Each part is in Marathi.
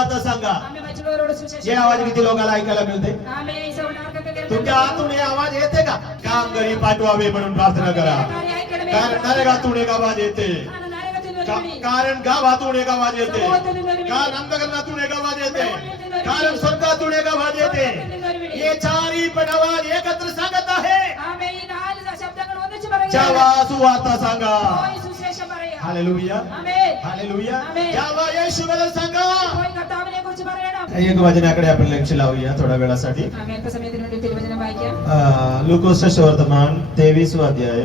सुवार्ता सांगा. हे आवाज किती लोकांना ऐकायला मिळते? तुमच्या आतून हे आवाज येते का? कामगारी पाठवावे म्हणून प्रार्थना करा. कारण नरेगातून एक आवाज येते, कारण गावातून एक आवाज येते, कारण अंधकरणातून एक आवाज येते, कारण स्वर्गातून एक आवाज येते. हे चारही पण आवाज एकत्र सांगत आहे. जेव्हा सुवार्ता सांगा. Hallelujah, hallelujah. जेव्हा येशूबद्दल सांगा. एक वचनाकडे आपण लक्ष लावूया थोड्या वेळासाठी. लूकोस सुवर्तमान 23वा अध्याय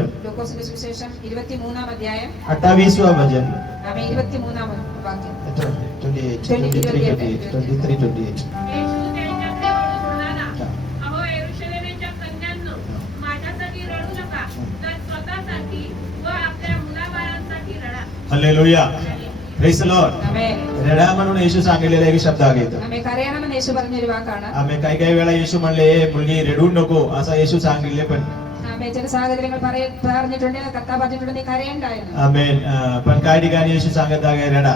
28वा वचन 23:28. हालेलुया, प्रेज द लॉर्ड. रडा म्हणून येशू सांगितलेला एक शब्द आहे इथं. आम्ही काही वेळा येशू म्हणले मुलगी रडू नको असं येशू सांगितले, पण आमेन. पण काही ठिकाणी येशू सांगत आहे रडा.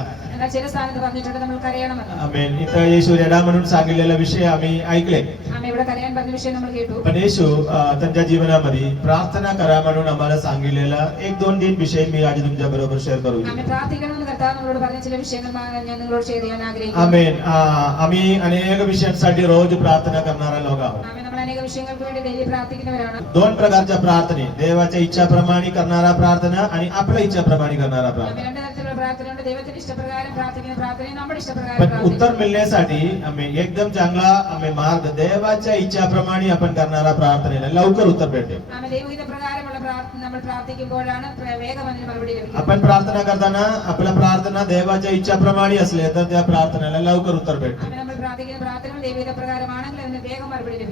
आमेन. इथं येशू रडा म्हणून सांगितलेला विषय आम्ही ऐकले. पण येशू त्यांच्या जीवनामध्ये प्रार्थना करा म्हणून आम्हाला सांगितलेला 1-2 विषय मी आज तुमच्या बरोबर शेअर करू. आमेन. आम्ही अनेक विषयांसाठी रोज प्रार्थना करणारा लोक आहोत. 2 प्रकारच्या प्रार्थने, देवाच्या इच्छाप्रमाणे करणारा प्रार्थना आणि आपल्या इच्छाप्रमाणे करणारा प्रार्थना. पण उत्तर मिळण्यासाठी आम्ही एकदम चांगला मार्ग देवाच्या इच्छाप्रमाणे आपण करणारा प्रार्थनेला लवकर उत्तर भेटते. आपण प्रार्थना करताना आपल्या प्रार्थना देवाच्या इच्छाप्रमाणे असले तर त्या प्रार्थनेला लवकर उत्तर भेटते.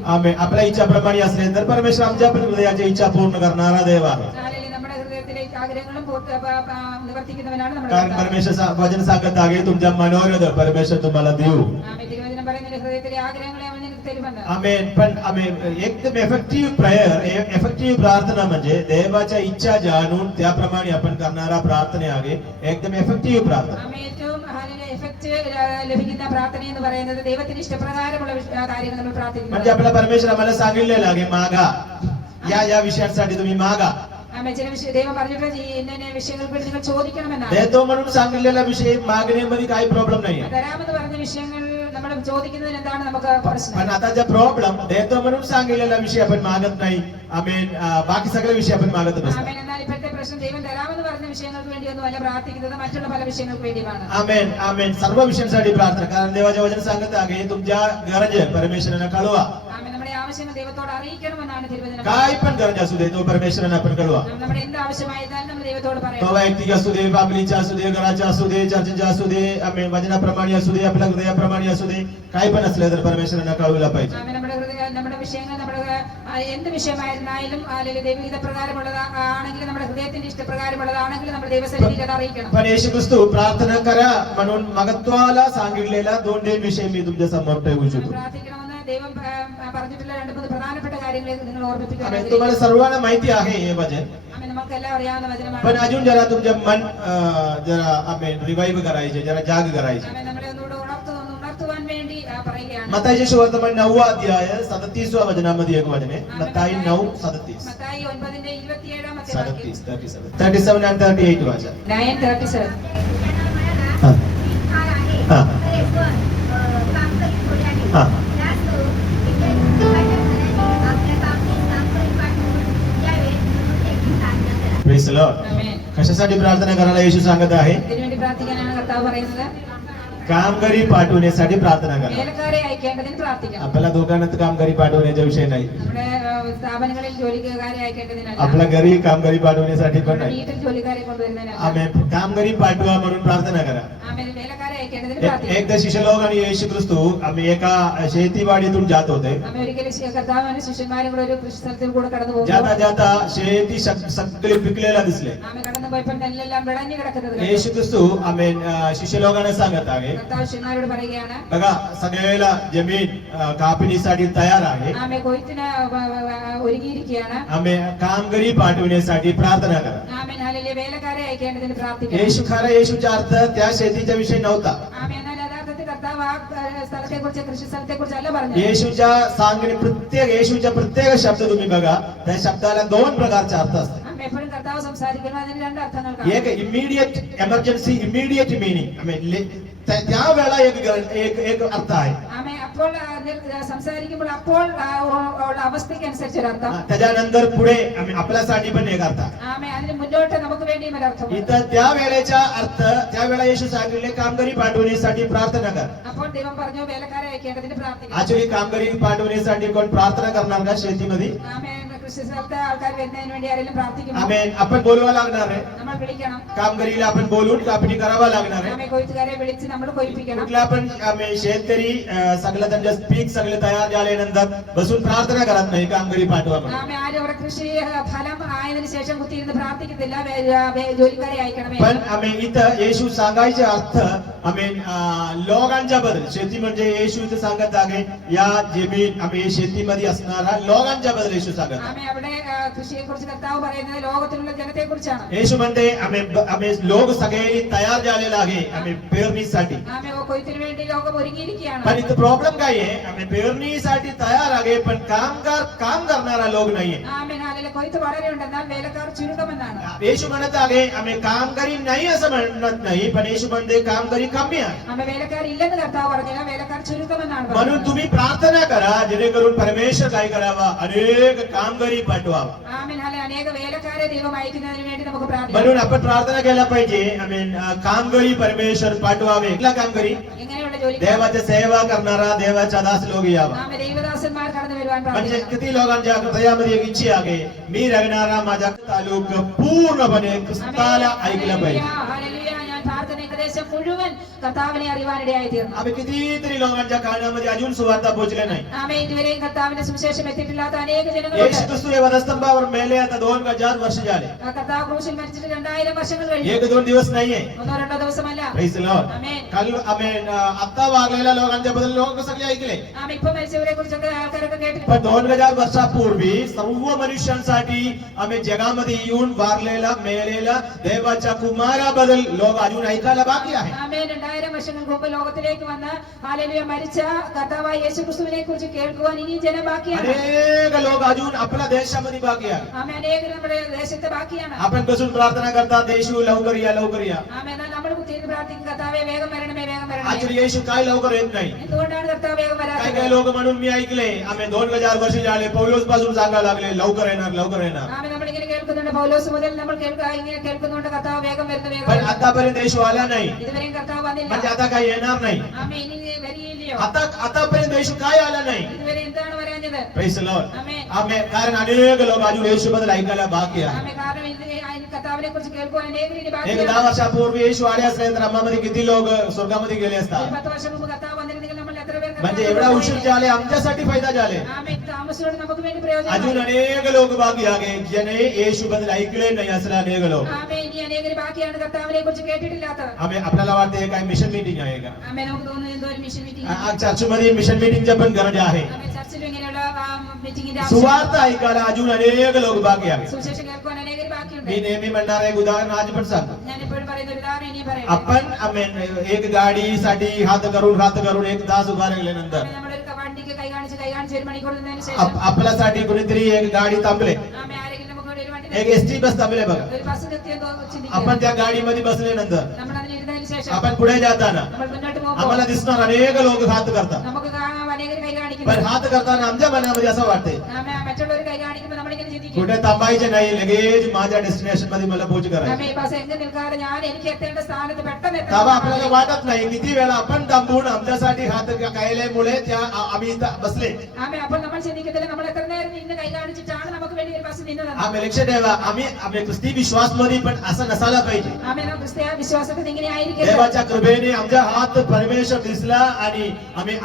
आम्ही आपल्या इच्छाप्रमाणे असले तर परमेश्वर आमच्या पण हृदयाच्या इच्छा पूर्ण करणारा देव आहे. कारण परमेश्वर वचन सांगत आहे तुमच्या मनोरथ परमेश्वर तुम्हाला देऊ. आमेन. पण एकदम इफेक्टिव्ह प्रेयर, इफेक्टिव्ह प्रार्थना म्हणजे देवाच्या इच्छा जाणून त्याप्रमाणे आपण करणारा प्रार्थने आहे एकदम इफेक्टिव्ह प्रार्थना. म्हणजे आपला परमेश्वर आम्हाला सांगितलेलं आहे मागा, या विषयांसाठी तुम्ही मागा. देतो म्हणून सांगितलेला विषय मागण्यामध्ये काही प्रॉब्लेम नाही. पण आता जो प्रॉब्लेम देतो म्हणून सांगितलेला विषय आपण मागत नाही. आमेन. बाकी सगळे विषय आपण मागत नसतो. आमेन, आमेन. सर्व विषयांसाठी प्रार्थना. कारण देवाचे वचन सांगत आहे तुमच्या गरज परमेश्वरांना कळवा. काय पण गरज असू दे तो परमेश्वरांना आपण कळवा. तो वैयक्तिक असू दे, फॅमिलीचा असू दे, घराचा असू दे, चर्चेचा असू दे, आमेन, वचनाप्रमाणे असू दे, आपल्या हृदयाप्रमाणे असू दे, काय पण असले तर परमेश्वरांना कळवला पाहिजे. എന്ത് വിഷയമായിരുന്നാലും അല്ലെങ്കിൽ ദൈവഹിത പ്രകാരമുള്ളതാണെങ്കിലും നമ്മുടെ ഹൃദയത്തിന്റെ ഇഷ്ടപ്രകാരമുള്ളതാണെങ്കിലും നമ്മുടെ ദൈവസന്നിധിയിൽ അത് അറിയിക്കണം. पण येशू ख्रिस्त प्रार्थना करा म्हणून महत्त्वाला सांगितलेला 2 विषय मी तुमच्या समोर ठेवू इच्छितो. പ്രാർത്ഥിക്കണമെന്ന് ദൈവം പറഞ്ഞിട്ടുള്ള 2-3 പ്രധാനപ്പെട്ട കാര്യങ്ങൾ നിങ്ങൾ ഓർമ്മിപ്പിക്കാൻ. तुम्हाला सर्वांना माहिती आहे हे वचन. നമുക്കെല്ലാം അറിയാവുന്ന വചനമാണ്. पण अजून जरा तुमचे मन जरा आमेन रिवाइव करायचे, जरा जाग करायचे. നമ്മളെ ഒന്നുകൂടെ ഉണർത്തുവാൻ വേണ്ടി പറയുകയാണ്. मत्ताईचे सुवर्तमान 9वा अध्याय 37वा वचनामध्ये एक वचन आहे. मत्ताई 9:37. मत्ताई 9:27 37 and 38 वाचा. 9:37. Praise the Lord. कशासाठी प्रार्थना करायला येशू सांगत आहे? ഇതിനുവേണ്ടി പ്രാർത്ഥിക്കാനാണ് കർത്താവ് പറയുന്നത്. कामगारी पाठवण्यासाठी प्रार्थना करा. വേലക്കാരെ അയക്കേണ്ടതിന് പ്രാർത്ഥിക്കണം. आपल्या दुकानात कामगारी पाठवण्याचा विषय नाही. നമ്മുടെ സ്ഥാപനങ്ങളിൽ ജോലിക്കാരെ അയക്കേണ്ടതിനല്ല. आपल्या घरी कामगारी पाठवण्यासाठी पण नाही. വീട്ടിൽ ജോലിക്കാരെ കൊണ്ടുവരുന്നതിനല്ല. आमेन. कामगारी पाठवा म्हणून प्रार्थना करा. आमेन. വേലക്കാരെ अयക്കേണ്ടതിന് പ്രാർത്ഥിക്കണം. एकदा शिष्य लोक आणि येशू ख्रिस्त आम्ही एका शेतीवाडीतून जात होते. आम्ही ഒരിക്കലും കർത്താവിന്റെ ശിഷ്യന്മാരും കൂടെ ഒരു കൃഷിസ്ഥലത്തിൽ കൂടെ കടന്നു പോകുമ്പോൾ जाता जाता शेती सगळी पिकलेला दिसले. आम्ही കടന്നു പോയപ്പോൾ നെല്ലെല്ലാം വിളഞ്ഞു കിടക്കുന്നത് കണ്ടു. येशू ख्रिस्त आमेन शिष्य लोकांना सांगत आहे കർത്താവ് ശിഷ്യന്മാരോട് പറയുകയാണ് बघा सगळ्याला जमीन कापणीसाठी तयार आहे. आम्ही കൊയ്ത്തിന് ഒരുങ്ങിയിരിക്കുകയാണ്. आम्ही कामगारी पाठवण्यासाठी प्रार्थना करा. आमेन. हालेलुया. വേലക്കാരെ അയക്കേണ്ടതിന് പ്രാർത്ഥിക്കണം. येशूचा अर्थ त्या शेतीच्या विषयी नव्हता. आमेन. എന്നാൽ യഥാർത്ഥത്തിൽ കർത്താവ് ആ സ്ഥലത്തെ കുറിച്ച് കൃഷി സ്ഥലത്തെ കുറിച്ചല്ല പറഞ്ഞു. येशूच्या सांगणे येशूच्या प्रत्येक शब्द तुम्ही बघा, त्या शब्दाला 2 प्रकारचे अर्थ असतात. എപ്പോഴും കർത്താവ് സംസാരിക്കുന്നു, അതിന് 2 അർത്ഥങ്ങൾ കാണാം. एक इमिडिएट एमर्जन्सी इमिडिएट मीनिंग त्यावेळेला एक अर्थ आहे. ആമേ അപ്പോൾ സംസാരിക്കുമ്പോൾ അപ്പോൾ ഉള്ള അവസ്ഥയ്ക്ക് അനുസരിച്ച് ഒരു അർത്ഥം. त्याच्यानंतर पुढे आपल्यासाठी पण एक अर्थ. ആമേ അതിന് മുന്നോട്ട് നമുക്ക് വേണ്ടിയും ഒരു അർത്ഥം. इथं त्यावेळेचा अर्थ, त्यावेळेला येशू सांगितले कामगारी पाठवण्यासाठी प्रार्थना कर. അപ്പോൾ ദൈവം പറഞ്ഞു വേലക്കാരെ അയക്കേണ്ടതിന് പ്രാർത്ഥിക്കണം. ऍक्च्युली कामगारी पाठवण्यासाठी कोण प्रार्थना करणार का शेतीमध्ये? ആമേ കൃഷി സ്ഥലത്തെ ആൾക്കാർ വരുന്നതിന് വേണ്ടി ആരെങ്കിലും പ്രാർത്ഥിക്കുമോ? आम्ही आपण बोलवा लागणार आहे. നമ്മൾ വിളിക്കണം. कामगारीला आपण बोलून कापणी करावा लागणार आहे. ആമേ കൊയ്ത്തുകാരെ വിളിച്ച് നമ്മൾ കൊയ്പ്പിക്കണം. कुठला पण आम्ही शेतकरी सगळं त्यांच्या पीक सगळे तयार झाल्यानंतर बसून प्रार्थना करत नाही कामगारी पाठवा म्हणून. ആമേ ആരും അവിടെ കൃഷി ഫലം ആയതിനു ശേഷം കുത്തിയിരുന്ന് പ്രാർത്ഥിക്കത്തില്ല, ജോലിക്കാരെ അയക്കണമേ. पण आम्ही इथं येशू सांगायचे अर्थ आम्ही लोकांच्या बद्दल, शेती म्हणजे येशू इथं सांगत आहे या जमीन आम्ही शेतीमध्ये असणारा लोकांच्या बद्दल येशू सांगत. ആമേ അവിടെ കൃഷിയെ കുറിച്ച് കർത്താവ് പറയുന്നത് ലോകത്തിലുള്ള ജനത്തെ കുറിച്ചാണ്. येशू म्हणते आम्ही लोक सगळे तयार झालेला आहे आम्ही पेरणीसाठी. ആമേ കൊയ്ത്തിന് വേണ്ടി ലോകം ഒരുങ്ങിയിരിക്കുകയാണ്. पण इथं प्रॉब्लेम काय आहे, आम्ही पेरणीसाठी तयार आहे पण काम करणारा लोक नाहीये. ആമേ നാളിലെ കൊയ്ത്ത് വളരെ ഉണ്ട്, എന്നാൽ വേലക്കാർ ചുരുക്കമെന്നാണ്. येशू म्हणत आहे आम्ही कामगारी नाही असं म्हणत नाही, पण येशू म्हणते कामगारी कमी आहे. ആമേ വേലക്കാർ ഇല്ലെന്ന് കർത്താവ് പറഞ്ഞില്ല, വേലക്കാർ ചുരുക്കമെന്നാണ് म्हणून പറഞ്ഞത്. तुम्ही प्रार्थना करा जेणेकरून परमेश्वर काय करावा, अनेक कामगारी पाठवावा. ആമേ നാളെ അനേക വേലക്കാരെ ദൈവം അയക്കുന്നതിന് വേണ്ടി നമുക്ക് പ്രാർത്ഥിക്കാം. म्हणून आपण प्रार्थना केला पाहिजे आम्ही कामगारी परमेश्वर पाठवावे. कुठला कामगारी? എങ്ങനെയുള്ള ജോലി? देवाची सेवा करणारा देवाचा दास लोक यावा. ആമേ ദൈവദാസന്മാർ കടന്നു വരുവാൻ म्हणजे പ്രാർത്ഥിക്കാം. किती लोकांच्या हृदयामध्ये एक इच्छा आहे, मी रगणारा माझा तालुक पूर्णपणे क्रिस्ताला ऐकलं पाहिजे. ഹല്ലേലൂയ. ഞാൻ പ്രാർത്ഥന ഏകദേശം മുഴുവൻ കർത്താവിനെ അറിവാനിടയായി തീർന്നു. आम्ही कितीतरी लोकांच्या कानामध्ये अजून सुवार्ता पोहोचले नाही. ആമേ ഇതുവരെയും കർത്താവിന്റെ സുവിശേഷം എത്തിയിട്ടില്ലാത്ത अनेक येशू ജനങ്ങളുണ്ട്. ख्रिस्त हे वधस्तंभावर मेले आता 2000 वर्ष झाले. കർത്താവ് ക്രൂശിൽ മരിച്ചിട്ട് 2000 വർഷങ്ങൾ കഴിഞ്ഞു. 1-2 दिवस नाहीये. 1-2 ദിവസമല്ല. Praise the Lord. ആമേൻ. काल आम्ही आता वागलेल्या लोकांच्या बद्दल लोक सगळे ऐकले. ആമേ ഇപ്പൊ മരിച്ചവരെ കുറിച്ചൊക്കെ ആൾക്കാരൊക്കെ पण കേട്ടിട്ടുണ്ട്. 2000 वर्षापूर्वी सर्व मनुष्यांसाठी आम्ही जगामध्ये येऊन वारलेला मेलेला देवाच्या कुमाराबद्दल लोक अजून ऐकायला बाकी आहे. ആമേ 2000 വർഷങ്ങൾക്ക് മുമ്പ് ലോകത്തിലേക്ക് വന്ന് ഹല്ലേലൂയ മരിച്ച കർത്താവായ യേശുക്രിസ്തുവിനെ കുറിച്ച് കേൾക്കുവാൻ ഇനിയും ജനം ബാക്കിയാണ്. अनेक लोक अजून आपल्या देशामध्ये बाकी आहे. ആമേ അനേകർ നമ്മുടെ ദേശത്ത് ബാക്കിയാണ്. आपण बसून प्रार्थना करतात, येशू लवकर या लवकर या. ആമേ എന്നാൽ നമ്മൾ കുത്തിയിരുന്ന് പ്രാർത്ഥിക്കും, കർത്താവേ വേഗം വരണമേ വേഗം വരണമേ. आज येशू काय लवकर येत नाही. എന്തുകൊണ്ടാണ് കർത്താവ് വേഗം काय വരാത്തത്? काय लोक म्हणून मी ऐकले आम्ही 2000 वर्ष झाले पौलोस पासून सांगायला लागले लवकर येणार लवकर येणार. ആമേ നമ്മളിങ്ങനെ കേൾക്കുന്നുണ്ട്, പൗലോസ് മുതൽ നമ്മൾ ഇങ്ങനെ കേൾക്കുന്നുണ്ട് കർത്താവ് വേഗം വരുന്നു വേഗം पण വരുന്നു. आतापर्यंत येशू आला नाही, ഇതുവരെയും കർത്താവ് വന്നില്ല. म्हणजे आता काही येणार नाही. ആമേ ഇനി വരികയില്ലയോ? आतापर्यंत येशू काय आला नाही. ഇതുവരെ എന്താണ് വരാഞ്ഞത്? Praise the Lord. ആമേ आम्ही कारण अनेक लोक अजून येशू बद्दल ऐकायला बाकी आहे. ആമേ കാരണം ഇത് കർത്താവിനെ കുറിച്ച് കേൾക്കുവാൻ അനേകർ ഇനി एक ബാക്കിയാണ്. 10 वर्षापूर्वी येशू आले असले तर आम्हामध्ये किती लोक स्वर्गामध्ये गेले ഒരു असतात. 10 വർഷം മുമ്പ് കർത്താവ് വന്നിരുന്നെങ്കിൽ നമ്മൾ എത്ര പേർ म्हणजे കർത്താവിനെ एवढा കുറിച്ച് उशीर झाले आमच्यासाठी फायदा झाले. ആമേ താമസിച്ചോട് നമുക്ക് വേണ്ടി अजून പ്രയോജനം. अनेक लोक बाकी आहे ज्याने येशू बद्दल ऐकले नाही असले अनेक लोक. ആമേ ഇനി അനേകർ ബാക്കിയാണ് കർത്താവിനെ കുറിച്ച് കേട്ടിട്ടില്ലാത്തത്. आम्ही आपल्याला वाटते काय मिशन मीटिंग आहे का? ആമേ നമുക്ക് തോന്നുന്നു എന്തോ ഒരു മിഷൻ മീറ്റിംഗ്. चर्चमध्ये मिशन मीटिंगच्या पण गरज आहे. ആമേ ചർച്ചിലും ഇങ്ങനെയുള്ള മീറ്റിംഗിന്റെ ആവശ്യം. सुवार्थ ऐकायला अजून अनेक लोक बाकी आहे. സുവിശേഷം കേൾക്കുവാൻ അനേകർ ബാക്കിയുണ്ട്. मी नेहमी म्हणणार एक उदाहरण आज पण सांगतो. ഞാൻ എപ്പോഴും പറയുന്ന ഒരു ഉദാഹരണം ഇനി പറയാം. आपण एक गाडीसाठी हात करून एक तास उभा राहिल्यानंतर നമ്മളൊരു വണ്ടിക്ക് കൈ കാണിച്ച് ഒരു മണിക്കൂർ നിന്നതിന് ശേഷം आपल्यासाठी कुणीतरी एक गाडी थांबले, ആമേ ആരെങ്കിലും നമുക്ക് വേണ്ടി ഒരു വണ്ടി एक एसटी बस थांबले बघा. ഒരു ബസ് നിർത്തിയെന്ന് ചിന്തിക്കുക. आपण त्या गाडीमध्ये बसल्यानंतर നമ്മൾ അതിൽ ഇരുന്നതിന് ശേഷം आपण पुढे जाताना നമ്മൾ മുന്നോട്ട് പോകുമ്പോൾ आम्हाला दिसणार अनेक लोक हात करतात. നമുക്ക് കാണാം അനേകർ കൈ पण കാണിക്കുന്നത്. हात करताना आमच्या मनामध्ये असं वाटते ആമേ മറ്റുള്ളവർ കൈ കാണിക്കുമ്പോൾ നമ്മളിങ്ങനെ ചിന്തിക്കും, कुठे थांबायचे नाही, लगेच माझ्या डेस्टिनेशन मध्ये मला पोहोच करायचं. ആമേ ഈ ബസ് എങ്ങും നിൽക്കാതെ ഞാൻ എനിക്ക് എത്തേണ്ട സ്ഥാനത്ത് പെട്ടെന്ന് तेव्हा आपल्याला എത്തണം. वाटत नाही किती वेळा आपण थांबून आमच्यासाठी हात कायल्यामुळे त्या आम्ही इथं बसले. ആമേ അപ്പോൾ നമ്മൾ ചിന്തിക്കത്തില്ല നമ്മൾ എത്ര നേരം നിന്ന് കൈ കാണിച്ചിട്ടാണ് നമുക്ക് വേണ്ടി ഒരു ബസ് നിന്നത്. आम्ही लक्ष ठेवा, आम्ही ख्रिस्ती विश्वास मध्ये पण असं नसायला पाहिजे. ആമേ നാം ക്രിസ്തീയ വിശ്വാസത്തിൽ ഇങ്ങനെ ആയിരിക്കരുത്. देवाच्या कृपेने आमच्या हात परमेश्वर दिसला आणि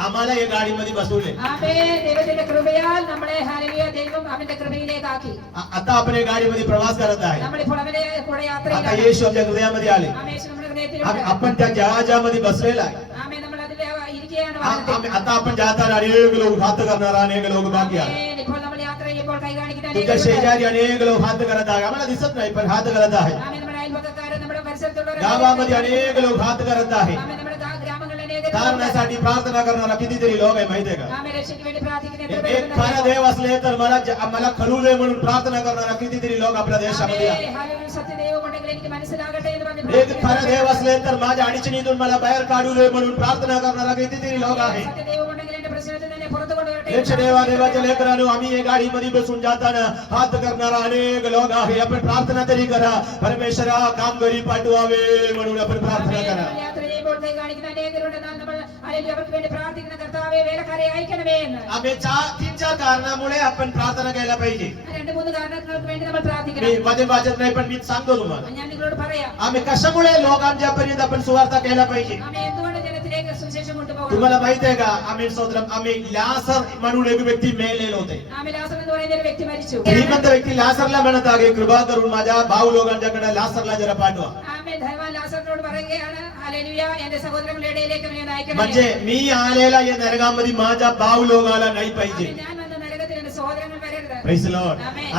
आम्हाला या गाडीमध्ये बसवले. ആമേ ദൈവത്തിന്റെ കൃപയാൽ നമ്മളെ ഹല്ലേലൂയ ദൈവം അവന്റെ കൃപയിലേക്ക് ആക്കി. आता आपण या गाडीमध्ये प्रवास करत आहे. നമ്മളിപ്പോൾ അവന്റെ കൂടെ आता യാത്രയിലാണ്. येशू आमच्या हृदयामध्ये आले. ആമേ യേശു നമ്മുടെ ഹൃദയത്തിലുണ്ട്. आपण त्या जहाजामध्ये बसलेला आहे. ആമേ നമ്മൾ അതിൽ ഇരിക്കുകയാണ് വാഹനത്തിൽ. आता आपण जाताना अनेक लोक हात करणारा अनेक लोक बाकी आहे. ആമേൻ. ഇപ്പോൾ നമ്മൾ യാത്ര ചെയ്യുമ്പോൾ കൈ കാണിക്കുന്ന तुमच्या അനേകരുണ്ട്. शेजारी अनेक लोक हात करत आहे, आम्हाला दिसत नाही पण हात करत आहे. ആമേ നമ്മുടെ അയൽപക്കക്കാര് നമ്മുടെ പരിസരത്തുള്ളവർ गावामध्ये अनेक लोक हात करत आहे. ആമേ നമ്മുടെ ഗ്രാമങ്ങളിൽ कारणासाठी प्रार्थना करणारा कितीतरी लोक आहे माहितीये का? ആമേൻ രക്ഷയ്ക്ക് വേണ്ടി പ്രാർത്ഥിക്കുന്ന എത്ര एक പേരുണ്ട് खरा देव असले तर मला खलू दे म्हणून प्रार्थना करणारा कितीतरी लोक आपल्या देशामध्ये आहे. ആമേൻ ഹല്ലേലൂയ സത്യദൈവമുണ്ടെങ്കിൽ എനിക്ക് മനസ്സിലാകട്ടെ എന്ന് പറഞ്ഞ് एक खरा देव असले तर माझ्या अडचणीतून मला बाहेर काढू दे म्हणून प्रार्थना करणारा कितीतरी लोक आहे. സത്യദൈവമുണ്ടെങ്കിൽ എന്റെ പ്രശ്നത്തിൽ നിന്ന് പുറത്തു കൊണ്ടുവരട്ടെ लक्ष देवा देवाच्या लेकरांनो, आम्ही या गाडीमध्ये बसून जाताना हात करणारा अनेक लोक आहे. आपण प्रार्थना तरी करा, परमेश्वरा काम घरी पाठवावे म्हणून आपण प्रार्थना करा. നമ്മൾ യാത്ര ചെയ്യുമ്പോൾ കൈ കാണിക്കുന്ന അനേകരുണ്ടെന്നാൽ നമ്മൾ അല്ലെങ്കിൽ അവർക്ക് വേണ്ടി പ്രാർത്ഥിക്കുന്ന കർത്താവേ വേലക്കാരെ അയക്കണമേ എന്ന് आम्ही 3-4 कारणामुळे आपण प्रार्थना केला पाहिजे. രണ്ട് മൂന്ന് കാരണങ്ങൾക്ക് വേണ്ടി നമ്മൾ പ്രാർത്ഥിക്കണം मी मध्ये वाचत नाही पण मी सांगतो तुम्हाला ഞാൻ നിങ്ങളോട് പറയാം आम्ही कशामुळे लोकांच्या पर्यंत आपण सुवार्ता केला पाहिजे. ആമേ എന്തുകൊണ്ട് ജനത്തിലേക്ക് സുവിശേഷം കൊണ്ടുപോകണം तुम्हाला माहिती आहे का? आम्ही लासर म्हणून एक व्यक्ती मेलेले होते. ആമേ ലാസർ എന്ന് പറയുന്ന ഒരു വ്യക്തി മരിച്ചു श्रीमंत व्यक्ती लासरला म्हणत आहे, कृपा करून माझ्या भाऊ लोकांच्याकडे लासरला जरा पाठवा. ആമേ ധനവാൻ ലാസറിനോട് പറയുകയാണ് ഹല്ലേലൂയ എന്റെ സഹോദരങ്ങളുടെ ഇടയിലേക്ക് അവനെ ഒന്ന് അയക്കണമേ म्हणजे मी आलेला या नरकामध्ये माझ्या भाऊ लोकाला नाही पाहिजे. ആമേ, ഞാൻ വന്ന നരകത്തിൽ എന്റെ സഹോദരങ്ങൾ വരരുത് Praise the Lord. Amen.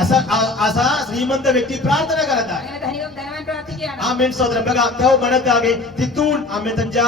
असा श्रीमंत व्यक्ती प्रार्थना करत आहे. അങ്ങനെ ധനവാൻ പ്രാർത്ഥിക്കുകയാണ് आमेन सोदर बघा, तेव्हा म्हणत आहे तिथून आम्ही त्यांच्या